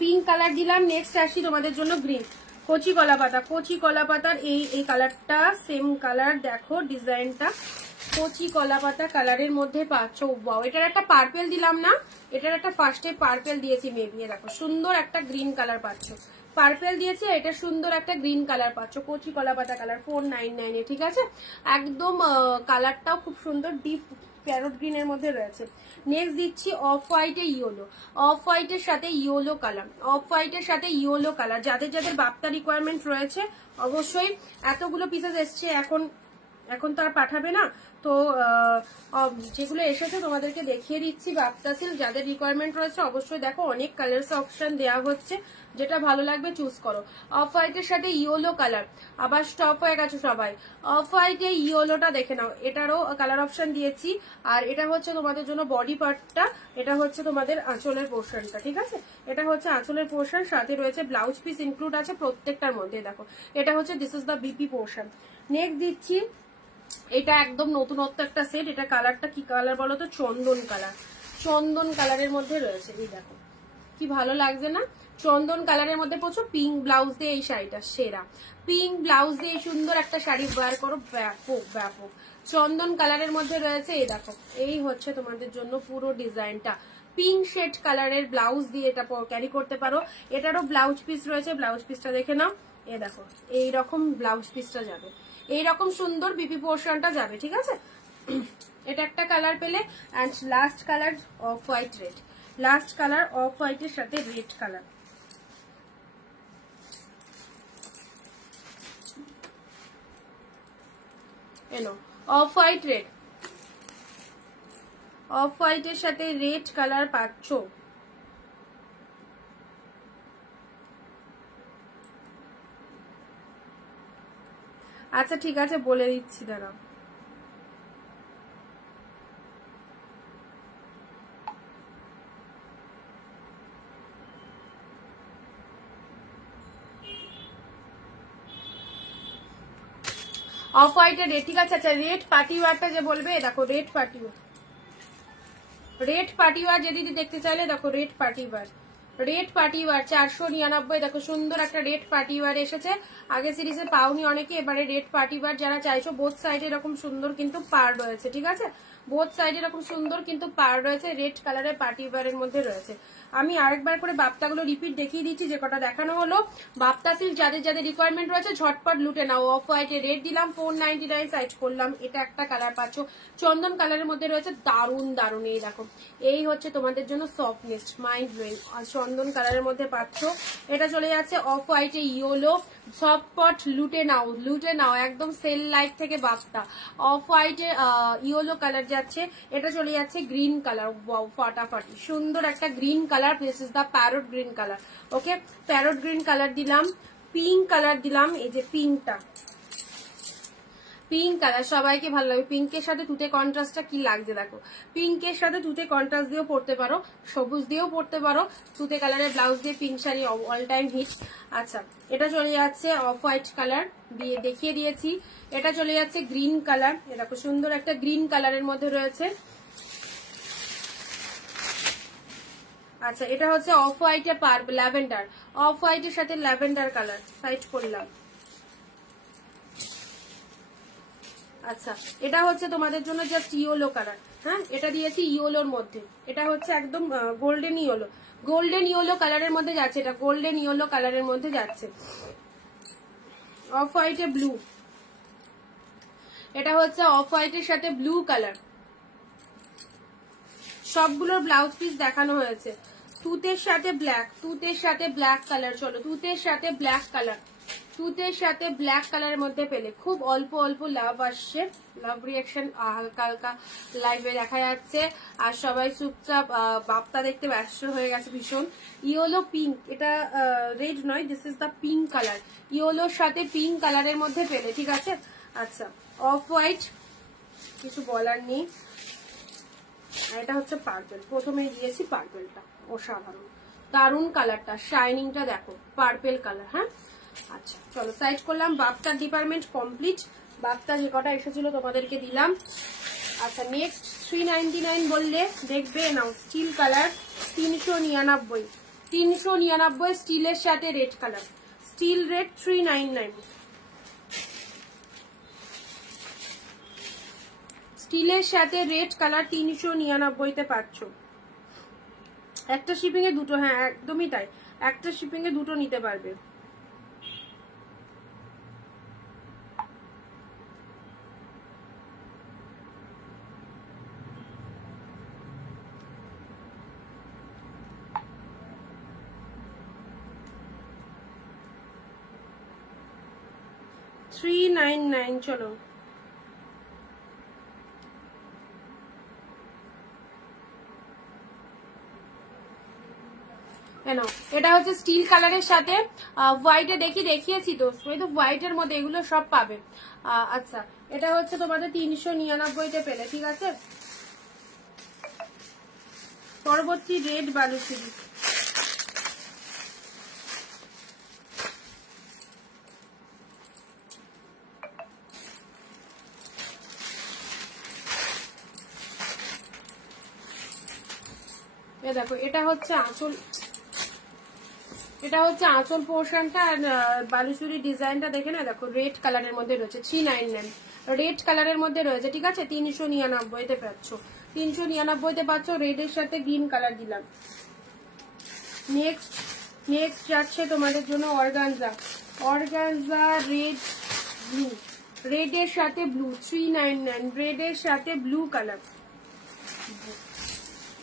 পিঙ্ক কালার দিলাম। নেক্সট আসি তোমাদের জন্য গ্রিন, কচি কলা পাতার এই কালারটা সেম কালার, দেখো ডিজাইনটা কচি কলা পাতা কালারের মধ্যে পাচ্ছ। ওয়াও, এটার একটা পার্পেল দিলাম না, এটার একটা ফার্স্টে পার্পেল দিয়েছি মেবি। দেখো সুন্দর একটা গ্রিন কালার পাচ্ছ, পার্পেল দিয়েছে, এটা সুন্দর একটা গ্রিন কালার পাচ্ছ, কচি কলা পাতা কালার 499 এ, ঠিক আছে। একদম কালারটাও খুব সুন্দর, ডিপ প্যারট গ্রিনের মধ্যে রয়েছে। নেক্সট দিচ্ছি অফ হোয়াইটে ইয়েলো, অফ হোয়াইটের সাথে ইয়েলো কালার, যাদের যাদের বাপ্তা রিকোয়ারমেন্ট রয়েছে অবশ্যই। এতগুলো পিসেস এসছে, এখন তো আর পাঠাবে না, তো যেগুলো এসেছে তোমাদেরকে দেখিয়ে দিচ্ছি। বাপ্তা সিল্ক যাদের রিকোয়ারমেন্ট রয়েছে অবশ্যই দেখো, অনেক কালার্স অপশন দেওয়া হচ্ছে, যেটা ভালো লাগবে চুজ করো। অফ হোয়াইটের সাথে ইয়েলো কালার, আবার স্টপ হয়ে গেছে সবাই। অফ হোয়াইটে ইয়েলোটা দেখে নাও, এটারও কালার অপশন দিয়েছি। আর এটা হচ্ছে তোমাদের জন্য বডি পার্টটা, এটা হচ্ছে তোমাদের আঁচলের পোর্শনটা, ঠিক আছে। এটা হচ্ছে আঁচলের পোর্শন, সাথে রয়েছে ব্লাউজ পিস ইনক্লুড আছে প্রত্যেকটার মধ্যে। দেখো এটা হচ্ছে this is the BP portion. Next দিচ্ছি, এটা একদম নতুনত্ব একটা সেট। এটা কালারটা কি কালার বলো তো, চন্দন কালারের মধ্যে রয়েছে। এই দেখো কি ভালো লাগছে না, চন্দন কালারের মধ্যে পড়ছো। পিঙ্ক ব্লাউজ দিয়ে এই শাড়িটা সেরা, পিঙ্ক ব্লাউজ দিয়ে সুন্দর একটা শাড়ি ওয়্যার করো, ব্যাপক চন্দন কালারের মধ্যে রয়েছে। এই দেখো এই হচ্ছে তোমাদের জন্য পুরো ডিজাইনটা, পিঙ্ক শেড কালারের ব্লাউজ দিয়ে এটা ক্যারি করতে পারো। এটারও ব্লাউজ পিস রয়েছে, ব্লাউজ পিসটা দেখে নাও। এ দেখো এইরকম ব্লাউজ পিসটা যাবে, এইরকম সুন্দর বিপি পোর্শনটা যাবে, ঠিক আছে। এটা একটা কালার পেলে, and last colour of white red, last colour off হোয়াইটের সাথে রেড কালার। এলো অফ হোয়াইট রেড, অফ হোয়াইটের সাথে রেড কালার পাচ্ছ। আচ্ছা ঠিক আছে, বলে দিচ্ছি দাঁড়াও। অফ হোয়াইটের রেড, ঠিক আছে। আচ্ছা রেড পার্টি ওয়ারটা যে বলবে, দেখো red party war, red party war যে দিদি দেখতে চাইলে দেখো red party war, red party war 499। দেখো সুন্দর একটা রেড পার্টি ওয়ার এসেছে, আগে সিরিজে পাওনি অনেকে, এবারে রেড পার্টি ওয়ার যারা চাইছো। বোথ সাইডে এরকম সুন্দর কিন্তু পার রয়েছে, ঠিক আছে, বোথ সাইডে এরকম সুন্দর কিন্তু পার রয়েছে, রেড কালারের পার্টি ওয়ারের মধ্যে রয়েছে। আমি আরেকবার করে বাপ্তাগুলো রিপিট দেখিয়ে দিচ্ছি, যে কটা দেখানো হলো। বাপ্তা সিল্ক যাদের যাদের রিকোয়ারমেন্ট রয়েছে ঝটপট লুটে নাও। অফ হোয়াইটে রেড দিলাম 499 সাইজ করলাম, এটা একটা কালার পাচ্ছ, চন্দন কালারের মধ্যে রয়েছে, দারুন দারুন। এই দেখো এই হচ্ছে তোমাদের জন্য সফটনেস, মাইন্ড ব্লোয়িং, চন্দন কালারের মধ্যে পাচ্ছ। এটা চলে যাচ্ছে অফ হোয়াইটে ইয়েলো, ঝটপট লুটে নাও, লুটে নাও, একদম সেল লাইফ থেকে বাপ্তা। অফ হোয়াইটে ইয়েলো কালার যাচ্ছে, এটা চলে যাচ্ছে গ্রিন কালার, ফাটাফাটি সুন্দর একটা green colour, this is the parrot green colour. Okay, parrot green colour দিলাম, পিঙ্ক কালার দিলাম, এই যে পিঙ্কটা, পিঙ্ক কালার সবাইকে ভালো লাগবে। পিঙ্কের সাথে তুতে কন্ট্রাস্টটা কি লাগছে দেখো, পিঙ্কের সাথে তুতে কন্ট্রাস্ট দিয়েও পড়তে পারো, সবুজ দিয়েও পড়তে পারো, তুতে কালারের ব্লাউজ দিয়ে pink sari all time hit. আচ্ছা এটা চলে যাচ্ছে অফ হোয়াইট কালার, দিয়ে দেখিয়ে দিয়েছি। এটা চলে যাচ্ছে গ্রিন কালার, দেখো সুন্দর একটা গ্রিন কালারের মধ্যে রয়েছে। আচ্ছা এটা হচ্ছে অফ হোয়াইটে পার্পল, ল্যাভেন্ডার, অফ হোয়াইটের সাথে ল্যাভেন্ডার কালার, সাইড করলাম। আচ্ছা এটা হচ্ছে তোমাদের জন্য জাস্ট ইয়েলো কালার, হ্যাঁ এটা দিয়েছি ইয়েলোর মধ্যে, এটা হচ্ছে একদম গোল্ডেন ইয়েলো, গোল্ডেন ইয়েলো কালারের মধ্যে যাচ্ছে, এটা গোল্ডেন ইয়েলো কালারের মধ্যে যাচ্ছে। অফ হোয়াইটে ব্লু, এটা হচ্ছে অফ হোয়াইটের সাথে ব্লু কালার। সবগুলোর ব্লাউজ পিস দেখানো হয়েছে। তুতের সাথে ব্ল্যাক, তুতের সাথে ব্ল্যাক কালার, চলো তুতের সাথে ব্ল্যাক কালার, তুতের সাথে ব্ল্যাক কালারের মধ্যে পেলে খুব অল্প অল্প লাভ আসছে, লাভ রিয়াকশন হালকা হালকা লাইভে দেখা যাচ্ছে। আর সবাই চুপচাপ বাপ্তা দেখতে ব্যস্ত হয়ে গেছে ভীষণ। ইয়েলো পিঙ্ক, এটা রেড নয়, this is the pink colour, ইয়েলোর সাথে পিঙ্ক কালারের মধ্যে পেলে, ঠিক আছে। আচ্ছা অফ হোয়াইট কিছু বলার নেই। এটা হচ্ছে পার্পল, প্রথমে দিয়েছি পার্পলটা, অসাধারণ দারুন কালারটা, শাইনিংটা দেখো, পার্পল কালার। হ্যাঁ আচ্ছা চলো সাইড করলাম। বাপ্তার ডিপার্টমেন্ট কমপ্লিট, বাপ্তা যে কটা এসেছিল তোমাদেরকে দিলাম। আচ্ছা নেক্সট 399 বললে দেখবে নাও, স্টিল কালার 399, 399 স্টিলের সাথে রেড কালার, স্টিল রেড 399, স্টিলের সাথে রেড কালার 399 পাচ্ছ। একটা শিপিং এ দুটো, হ্যাঁ একদমই তাই, একটা শিপিং এ দুটো নিতে পারবে। $399 চলো। এটা হচ্ছে স্টিল কালারের সাথে হোয়াইটে দেখিয়েছি তো, ওই তো হোয়াইটের মধ্যে এগুলো সব পাবে। আচ্ছা এটা হচ্ছে তোমাদের 399 পেলে, ঠিক আছে। পরবর্তী রেড বালুচুরি, দেখো এটা হচ্ছে আঁচল, এটা হচ্ছে আঁচল পোর্শনটা, আর বালুচুরি ডিজাইনটা দেখে না, দেখো রেড কালারের মধ্যে রয়েছে, 399 রেড কালারের মধ্যে রয়েছে, ঠিক আছে। 399 পাচ্ছ, 399 পাচ্ছ, রেডের সাথে গ্রিন কালার দিলাম। নেক্সট যাচ্ছে তোমাদের জন্য অর্গানজা, অর্গানজা রেড ব্লু, রেডের সাথে ব্লু 399, রেডের সাথে ব্লু কালার,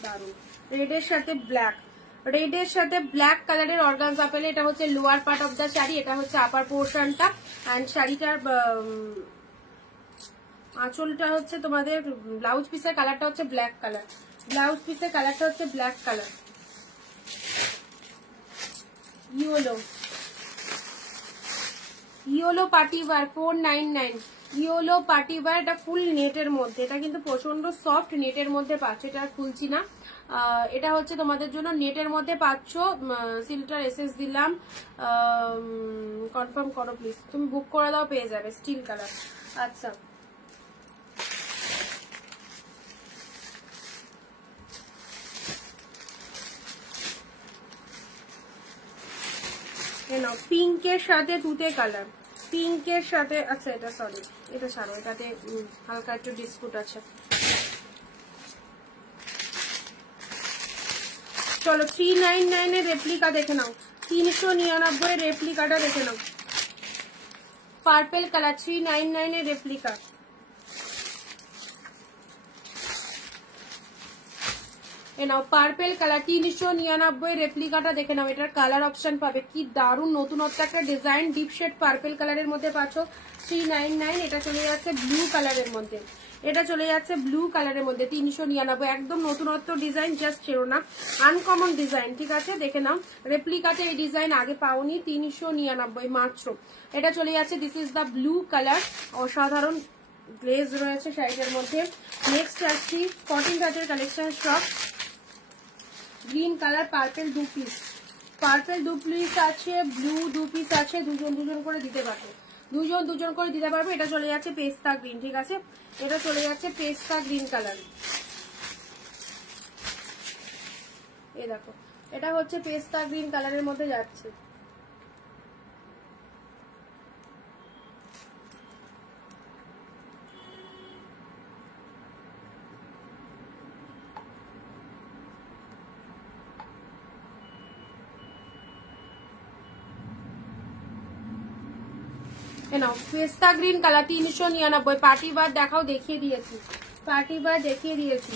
দারুন, রেডের সাথে ব্ল্যাক, রেডের সাথে ব্ল্যাক কালারের অর্গানজা পেলে। এটা হচ্ছে lower part of the sari, এটা হচ্ছে আপার পোর্শনটা, এন্ড শাড়িটার আঁচলটা হচ্ছে তোমাদের, ব্লাউজ পিসের কালারটা হচ্ছে ব্ল্যাক কালার, ব্লাউজ পিসের কালারটা হচ্ছে black colour. Yellow, yellow party wear 499, yellow party wear, এটা ফুল নেটের মধ্যে, এটা কিন্তু প্রচন্ড সফট নেটের মধ্যে পাচ্ছ, এটা খুলছি না। এটা হচ্ছে তোমাদের জন্য নেটের মধ্যে পাচ্ছ, সিলটার এসএস দিলাম, কনফার্ম করো প্লিজ, তুমি বুক করে দাও, পেয়ে যাবে। স্টিল কালার, আচ্ছা পিঙ্কের সাথে তুতে কালার, পিঙ্কের সাথে, আচ্ছা এটা সরি এটা ছাড়ো, এটাতে হালকা একটু ডিসপুট আছে। চলো 399 এর রেপ্লিকা দেখে নাও, 399 এর রেপ্লিকাটা দেখে নাও, পার্পল কালার 399 এর রেপ্লিকা। এ নাও পার্পল কালার 399 রেপ্লিকাটা দেখে নাও, এটার কালার অপশন পাবে, কি দারুণ নতুনত্ব একটা ডিজাইন, ডিপ শেড পার্পল কালারের মধ্যে পাচ্ছ 399। এটা চলে যাচ্ছে ব্লু কালারের মধ্যে, এটা চলে যাচ্ছে ব্লু কালারের মধ্যে 399, একদম নতুনত্ব ডিজাইন, জাস্ট ছেড়ো না, আনকমন ডিজাইন, ঠিক আছে দেখে নাও। রেপ্লিকাতে এই ডিজাইন আগে পাওনি, 399 মাত্র। এটা চলে যাচ্ছে, this is the blue colour, অসাধারণ গ্লেজ রয়েছে শাড়িটার মধ্যে। নেক্সট আসছি কটন কাটের collection stock, green colour purple 2 piece, purple 2 piece আছে, ব্লু 2 পিস আছে, দুজন করে দিতে পারবে, দুজন করে দিতে পারবে। এটা চলে যাচ্ছে পেস্তা গ্রিন, ঠিক আছে, এটা চলে যাচ্ছে পেস্তা গ্রিন কালার, এই দেখো এটা হচ্ছে পেস্তা গ্রিন কালারের মধ্যে যাচ্ছে। পেস্তা গ্রিন কালার 399, পার্টি বার দেখাও, দেখিয়ে দিয়েছি, পার্টি বার দেখিয়ে দিয়েছি।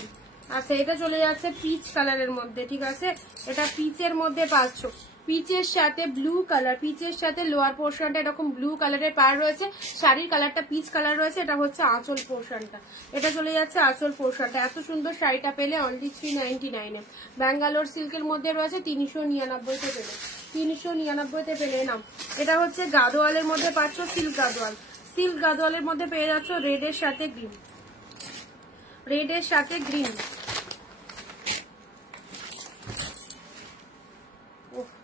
আচ্ছা এটা চলে যাচ্ছে পিচ কালারের মধ্যে, ঠিক আছে, এটা পিচের মধ্যে পাচ্ছ, পিচের সাথে ব্লু কালার, পিচের সাথে লোয়ার পোর্শনটা এরকম ব্লু কালারের পার রয়েছে, শাড়ির কালারটা পিচ কালার রয়েছে, এটা হচ্ছে আঁচল পোর্শনটা, এটা চলে যাচ্ছে আঁচল পোর্শনটা। এত সুন্দর শাড়িটা পেলে অনলি 399 এ, ব্যাঙ্গালোর সিল্কের মধ্যে রয়েছে, 399 পেলে, 399 পেলে নাও। এটা হচ্ছে গাদোয়ালের মধ্যে পাচ্ছ, সিল্ক গাদোয়াল, সিল্ক গাদোয়ালের মধ্যে পেয়ে যাচ্ছ রেডের সাথে গ্রিন, রেডের সাথে গ্রিন,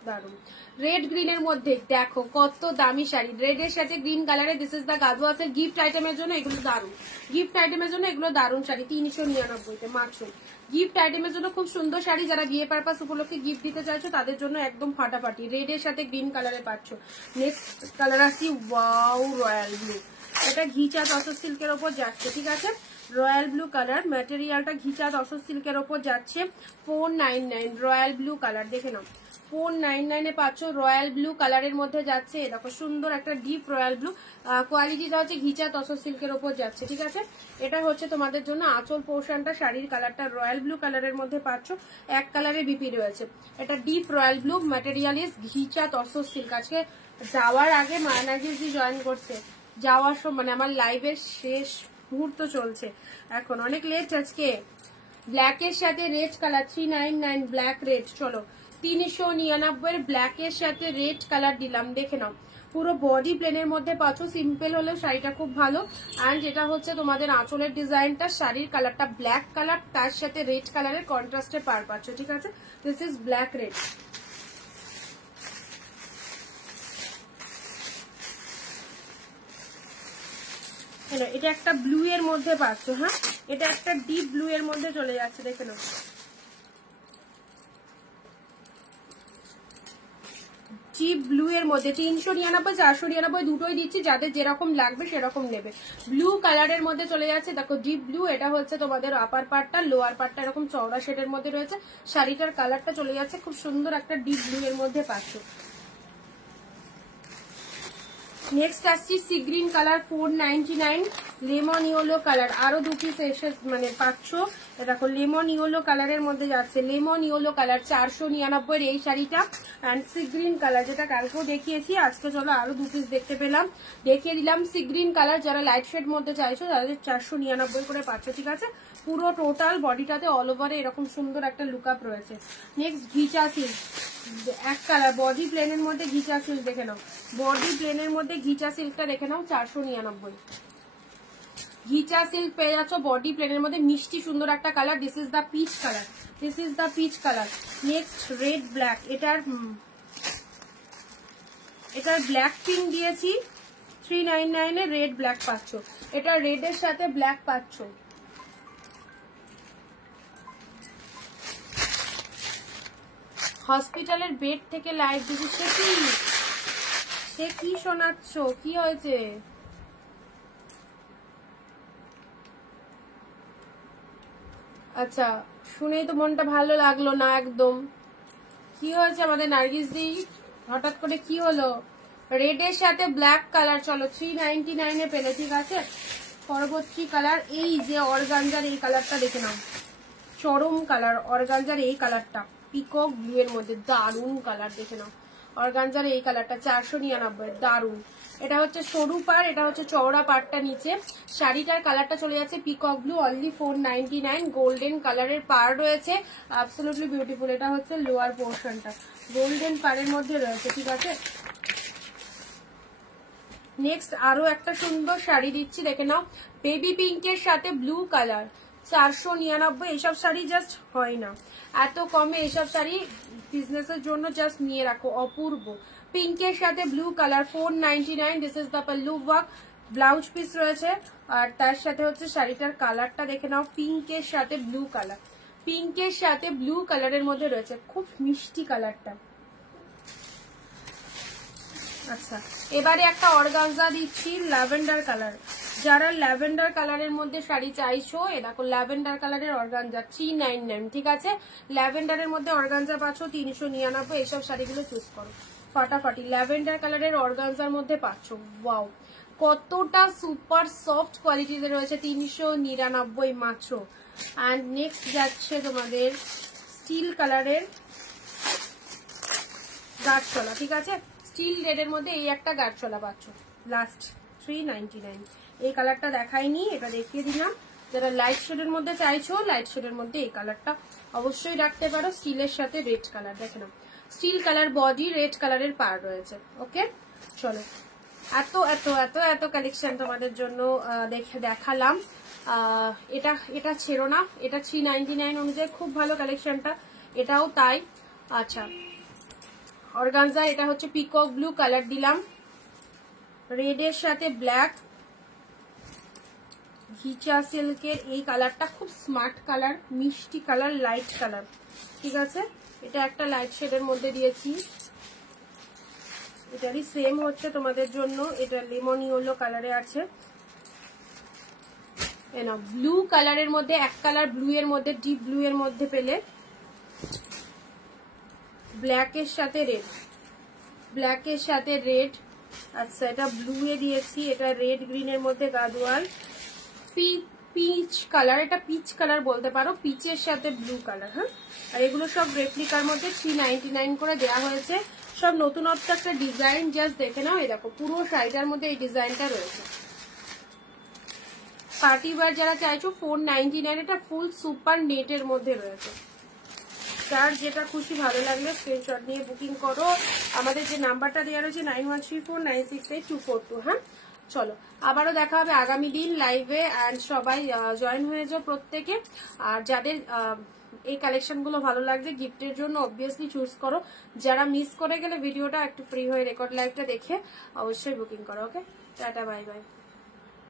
দারুন রেড গ্রিনের মধ্যে দেখো কত দামি শাড়ি, রেডের সাথে গ্রিন কালারে, this is the Gadwal. Gift আইটেমের জন্য এগুলো দারুন, গিফট আইটেমের জন্য এগুলো দারুন শাড়ি, 399 মাত্র। গিফট আইটেমের জন্য খুব সুন্দর শাড়ি, যারা বিয়ে পারপাস উপলক্ষে গিফট দিতে চাইছো তাদের জন্য একদম ফাটাফাটি, রেডের সাথে গ্রিন কালারে পাচ্ছ। নেক্সট কালার আসছি, ওয়াও রয়্যাল ব্লু, এটা ঘিচা তসর সিল্কের ওপর যাচ্ছে, ঠিক আছে, রয়্যাল ব্লু কালার, ম্যাটেরিয়ালটা ঘিচা তসর সিল্কের ওপর যাচ্ছে, 499 রয়্যাল ব্লু কালার, দেখে নাও 499 এ পাচ্ছ, রয়্যাল ব্লু কালারের মধ্যে যাচ্ছে, দেখো সুন্দর একটা ডিপ রয়্যাল ব্লু, কোয়ালিটিটা হচ্ছে ঘিচা তসর সিল্কের ওপর যাচ্ছে, ঠিক আছে। এটা হচ্ছে তোমাদের জন্য আঁচল পোর্শনটা, শাড়ির কালারটা রয়্যাল ব্লু কালারের মধ্যে পাচ্ছ, এক কালারে বিপি রয়েছে, এটা deep royal blue, material is ghicha tussar silk. আজকে যাওয়ার আগে মায়ানাগিজি জয়েন করছে, যাওয়ার সময় মানে আমার লাইভের শেষ মুহূর্ত চলছে এখন, অনেক লেট আজকে। ব্ল্যাকের সাথে রেড কালার 399, ব্ল্যাক রেড, চলো 399 ব্ল্যাকের সাথে রেড কালার দিলাম, দেখে নাও পুরো বডি প্লেনের মধ্যে পাচ্ছ, সিম্পল হলেও শাড়িটা খুব ভালো। অ্যান্ড এটা হচ্ছে তোমাদের আঁচলের ডিজাইনটা, শাড়ির কালারটা ব্ল্যাক কালার, তার সাথে রেড কালারের কন্ট্রাস্টে পার পাচ্ছ, ঠিক আছে, দিস ইজ ব্ল্যাক রেড। এটা একটা ব্লু এর মধ্যে পাচ্ছ, হ্যাঁ এটা একটা ডিপ ব্লু এর মধ্যে চলে যাচ্ছে, দেখে নাও ডিপ ব্লু এর মধ্যে 399 499 দুটোই দিচ্ছি, যাদের যেরকম লাগবে সেরকম নেবে। ব্লু কালারের মধ্যে চলে যাচ্ছে, দেখো ডিপ ব্লু, এটা হচ্ছে তোমাদের আপার পার্টটা, লোয়ার পার্টটা এরকম চওড়া শেডের মধ্যে রয়েছে, শাড়িটার কালারটা চলে যাচ্ছে খুব সুন্দর একটা ডিপ ব্লু এর মধ্যে পাচ্ছ। নেক্সট আসছি sea green colour 499, lemon yellow colour, আরো 2 পিস এসে মানে পাচ্ছ, দেখো লেমন ইয়েলো কালারের মধ্যে যাচ্ছে, লেমন ইয়েলো কালার 499 এই শাড়িটা। অ্যান্ড সি গ্রিন কালার, যেটা কালকেও দেখিয়েছি, আজকে চলো আরো 2 পিস দেখতে পেলাম, দেখিয়ে দিলাম। সি গ্রিন কালার যারা লাইট শেড মধ্যে চাইছো তাদের 499 করে পাচ্ছ, ঠিক আছে, পুরো টোটাল বডিটাতে অল ওভারে এরকম সুন্দর একটা লুক আপ রয়েছে। নেক্সট ঘিচা সিল্ক, এক কালার বডি প্লেনের মধ্যে ঘিচা সিল্ক, দেখে নাও বডি প্লেনের মধ্যে ঘিচা সিল্কটা দেখে নাও 499, ঘিচা সিল্ক পেয়ে যাচ্ছ বডি প্লেনের মধ্যে, মিষ্টি সুন্দর একটা colour, this is the peach colour, this is the peach colour. Next red black, এটার ব্ল্যাক পিঙ্ক দিয়েছি, 399 এ রেড ব্ল্যাক পাচ্ছ, এটা রেডের সাথে ব্ল্যাক পাচ্ছ। হসপিটালের বেড থেকে লাইভ দিদি, সে কি শোনাচ্ছ, কি হয়েছে? আচ্ছা, শুনেই তো মনটা ভালো লাগলো না একদম। কি হয়েছে আমাদের নার্গিস দি, হঠাৎ করে কি হলো? রেডের সাথে ব্ল্যাক কালার, চলো 399 এ পেলে, ঠিক আছে। পরবর্তী কালার এই যে অর্গানজার এই কালারটা দেখে নাও, চরম কালার অর্গানজার এই কালারটা, পিকক ব্লু এর মধ্যে দারুন কালার, দেখে নাও অর্গানজার এই কালারটা 499, দারুন। এটা হচ্ছে সরু পার, এটা হচ্ছে চওড়া পারটা নিচে। শাড়িটার কালারটা চলে যাচ্ছে পিকক ব্লু, অনলি 499। গোল্ডেন কালারের পার রয়েছে, অ্যাবসলিউটলি বিউটিফুল। এটা হচ্ছে লোয়ার পোর্শনটা, গোল্ডেন পারের মধ্যে রয়েছে, ঠিক আছে। নেক্সট আরো একটা সুন্দর শাড়ি দিচ্ছি, দেখে নাও, বেবি পিঙ্কের সাথে ব্লু কালার, 499। এইসব শাড়ি জাস্ট হয় না এত কমে, এইসব শাড়ি বিজনেসের জন্য জাস্ট নিয়ে রাখো, অপূর্ব। পিঙ্কের সাথে blue colour, 499। This is the pallu work, blouse piece রয়েছে। আর তার সাথে হচ্ছে শাড়িটার কালারটা দেখে নাও, পিঙ্কের সাথে ব্লু কালার, পিঙ্কের সাথে ব্লু কালারের মধ্যে রয়েছে, খুব মিষ্টি কালারটা। আচ্ছা, এবারে একটা অর্গানজা দিচ্ছি ল্যাভেন্ডার কালার। যারা ল্যাভেন্ডার কালারের মধ্যে শাড়ি চাইছো, এ দেখো ল্যাভেন্ডার কালারের অর্গানজা 399, ঠিক আছে। ল্যাভেন্ডারের মধ্যে অর্গানজা পাচ্ছ 399। এইসব শাড়িগুলো চুজ করো ফাটাফাটি। ল্যাভেন্ডার কালারের অর্গানজার মধ্যে পাচ্ছ, ওয়াও কতটা সুপার সফট কোয়ালিটিতে রয়েছে, 399 মাত্র। অ্যান্ড নেক্সট যাচ্ছে তোমাদের স্টিল কালারের গাঢ়চলা, ঠিক আছে। স্টিল রেডের মধ্যে এই একটা গাঢ়চলা পাচ্ছ, লাস্ট 399। এই কালারটা দেখাইনি, এটা দেখিয়ে দিলাম। যারা লাইট শেডের মধ্যে চাইছো, লাইট শেডের মধ্যে এই কালারটা অবশ্যই রাখতে পারো, স্টিলের সাথে রেড কালার, দেখে নাও স্টিল কালার বডি, রেড কালারের পার রয়েছে। ওকে, চলো এত এত এত এত কালেকশন তোমাদের জন্য দেখালাম। এটা ছেড়ো না, এটা 399 অনুযায়ী খুব ভালো কালেকশনটা, এটাও তাই। আচ্ছা, অর্গানজা এটা হচ্ছে পিকক ব্লু কালার দিলাম, রেডের সাথে ব্ল্যাক, ঘিচা সিল্কের এই কালারটা খুব স্মার্ট কালার, মিষ্টি কালার, লাইট কালার, ঠিক আছে। এটা একটা লাইট শেডের মধ্যে দিয়েছি, এটারই সেম হচ্ছে তোমাদের জন্য, এটা লেমন ইয়েলো কালারে আছে। না, ব্লু কালারের মধ্যে এক কালার ব্লু এর মধ্যে, ডিপ ব্লু এর মধ্যে পেলে, ব্ল্যাকের সাথে রেড, ব্ল্যাকের সাথে রেড। আচ্ছা, এটা ব্লু এ দিয়েছি, এটা রেড গ্রিনের মধ্যে গাদোয়াল, পিচ কালার, এটা পিচ কালার বলতে পারো, পিচের সাথে ব্লু কালার। হ্যাঁ, আর এগুলো সব রেপ্লিকার মধ্যে 399 করে দেওয়া হয়েছে, সব নতুনত্ব একটা ডিজাইন, জাস্ট দেখে নাও। এই দেখো পুরো শাড়িটার মধ্যে এই ডিজাইনটা রয়েছে। পার্টি ওয়্যার যারা চাইছো 499, এটা ফুল সুপার নেটের মধ্যে রয়েছে। যার যেটা খুশি ভালো লাগলে স্ক্রিনশট নিয়ে বুকিং করো। আমাদের যে নাম্বারটা দেওয়া রয়েছে 9134968242। হ্যাঁ, চলো আবারও দেখা হবে আগামী দিন লাইভে, অ্যান্ড সবাই জয়েন হয়ে যাও প্রত্যেকে। আর যাদের এই কালেকশন গুলো ভালো লাগছে গিফটের জন্য অবভিয়াসলি চুজ করো। যারা মিস করে গেলে ভিডিওটা একটু ফ্রি হয়ে রেকর্ড লাইভটা দেখে অবশ্যই বুকিং করো। ওকে, টাটা, বাই বাই।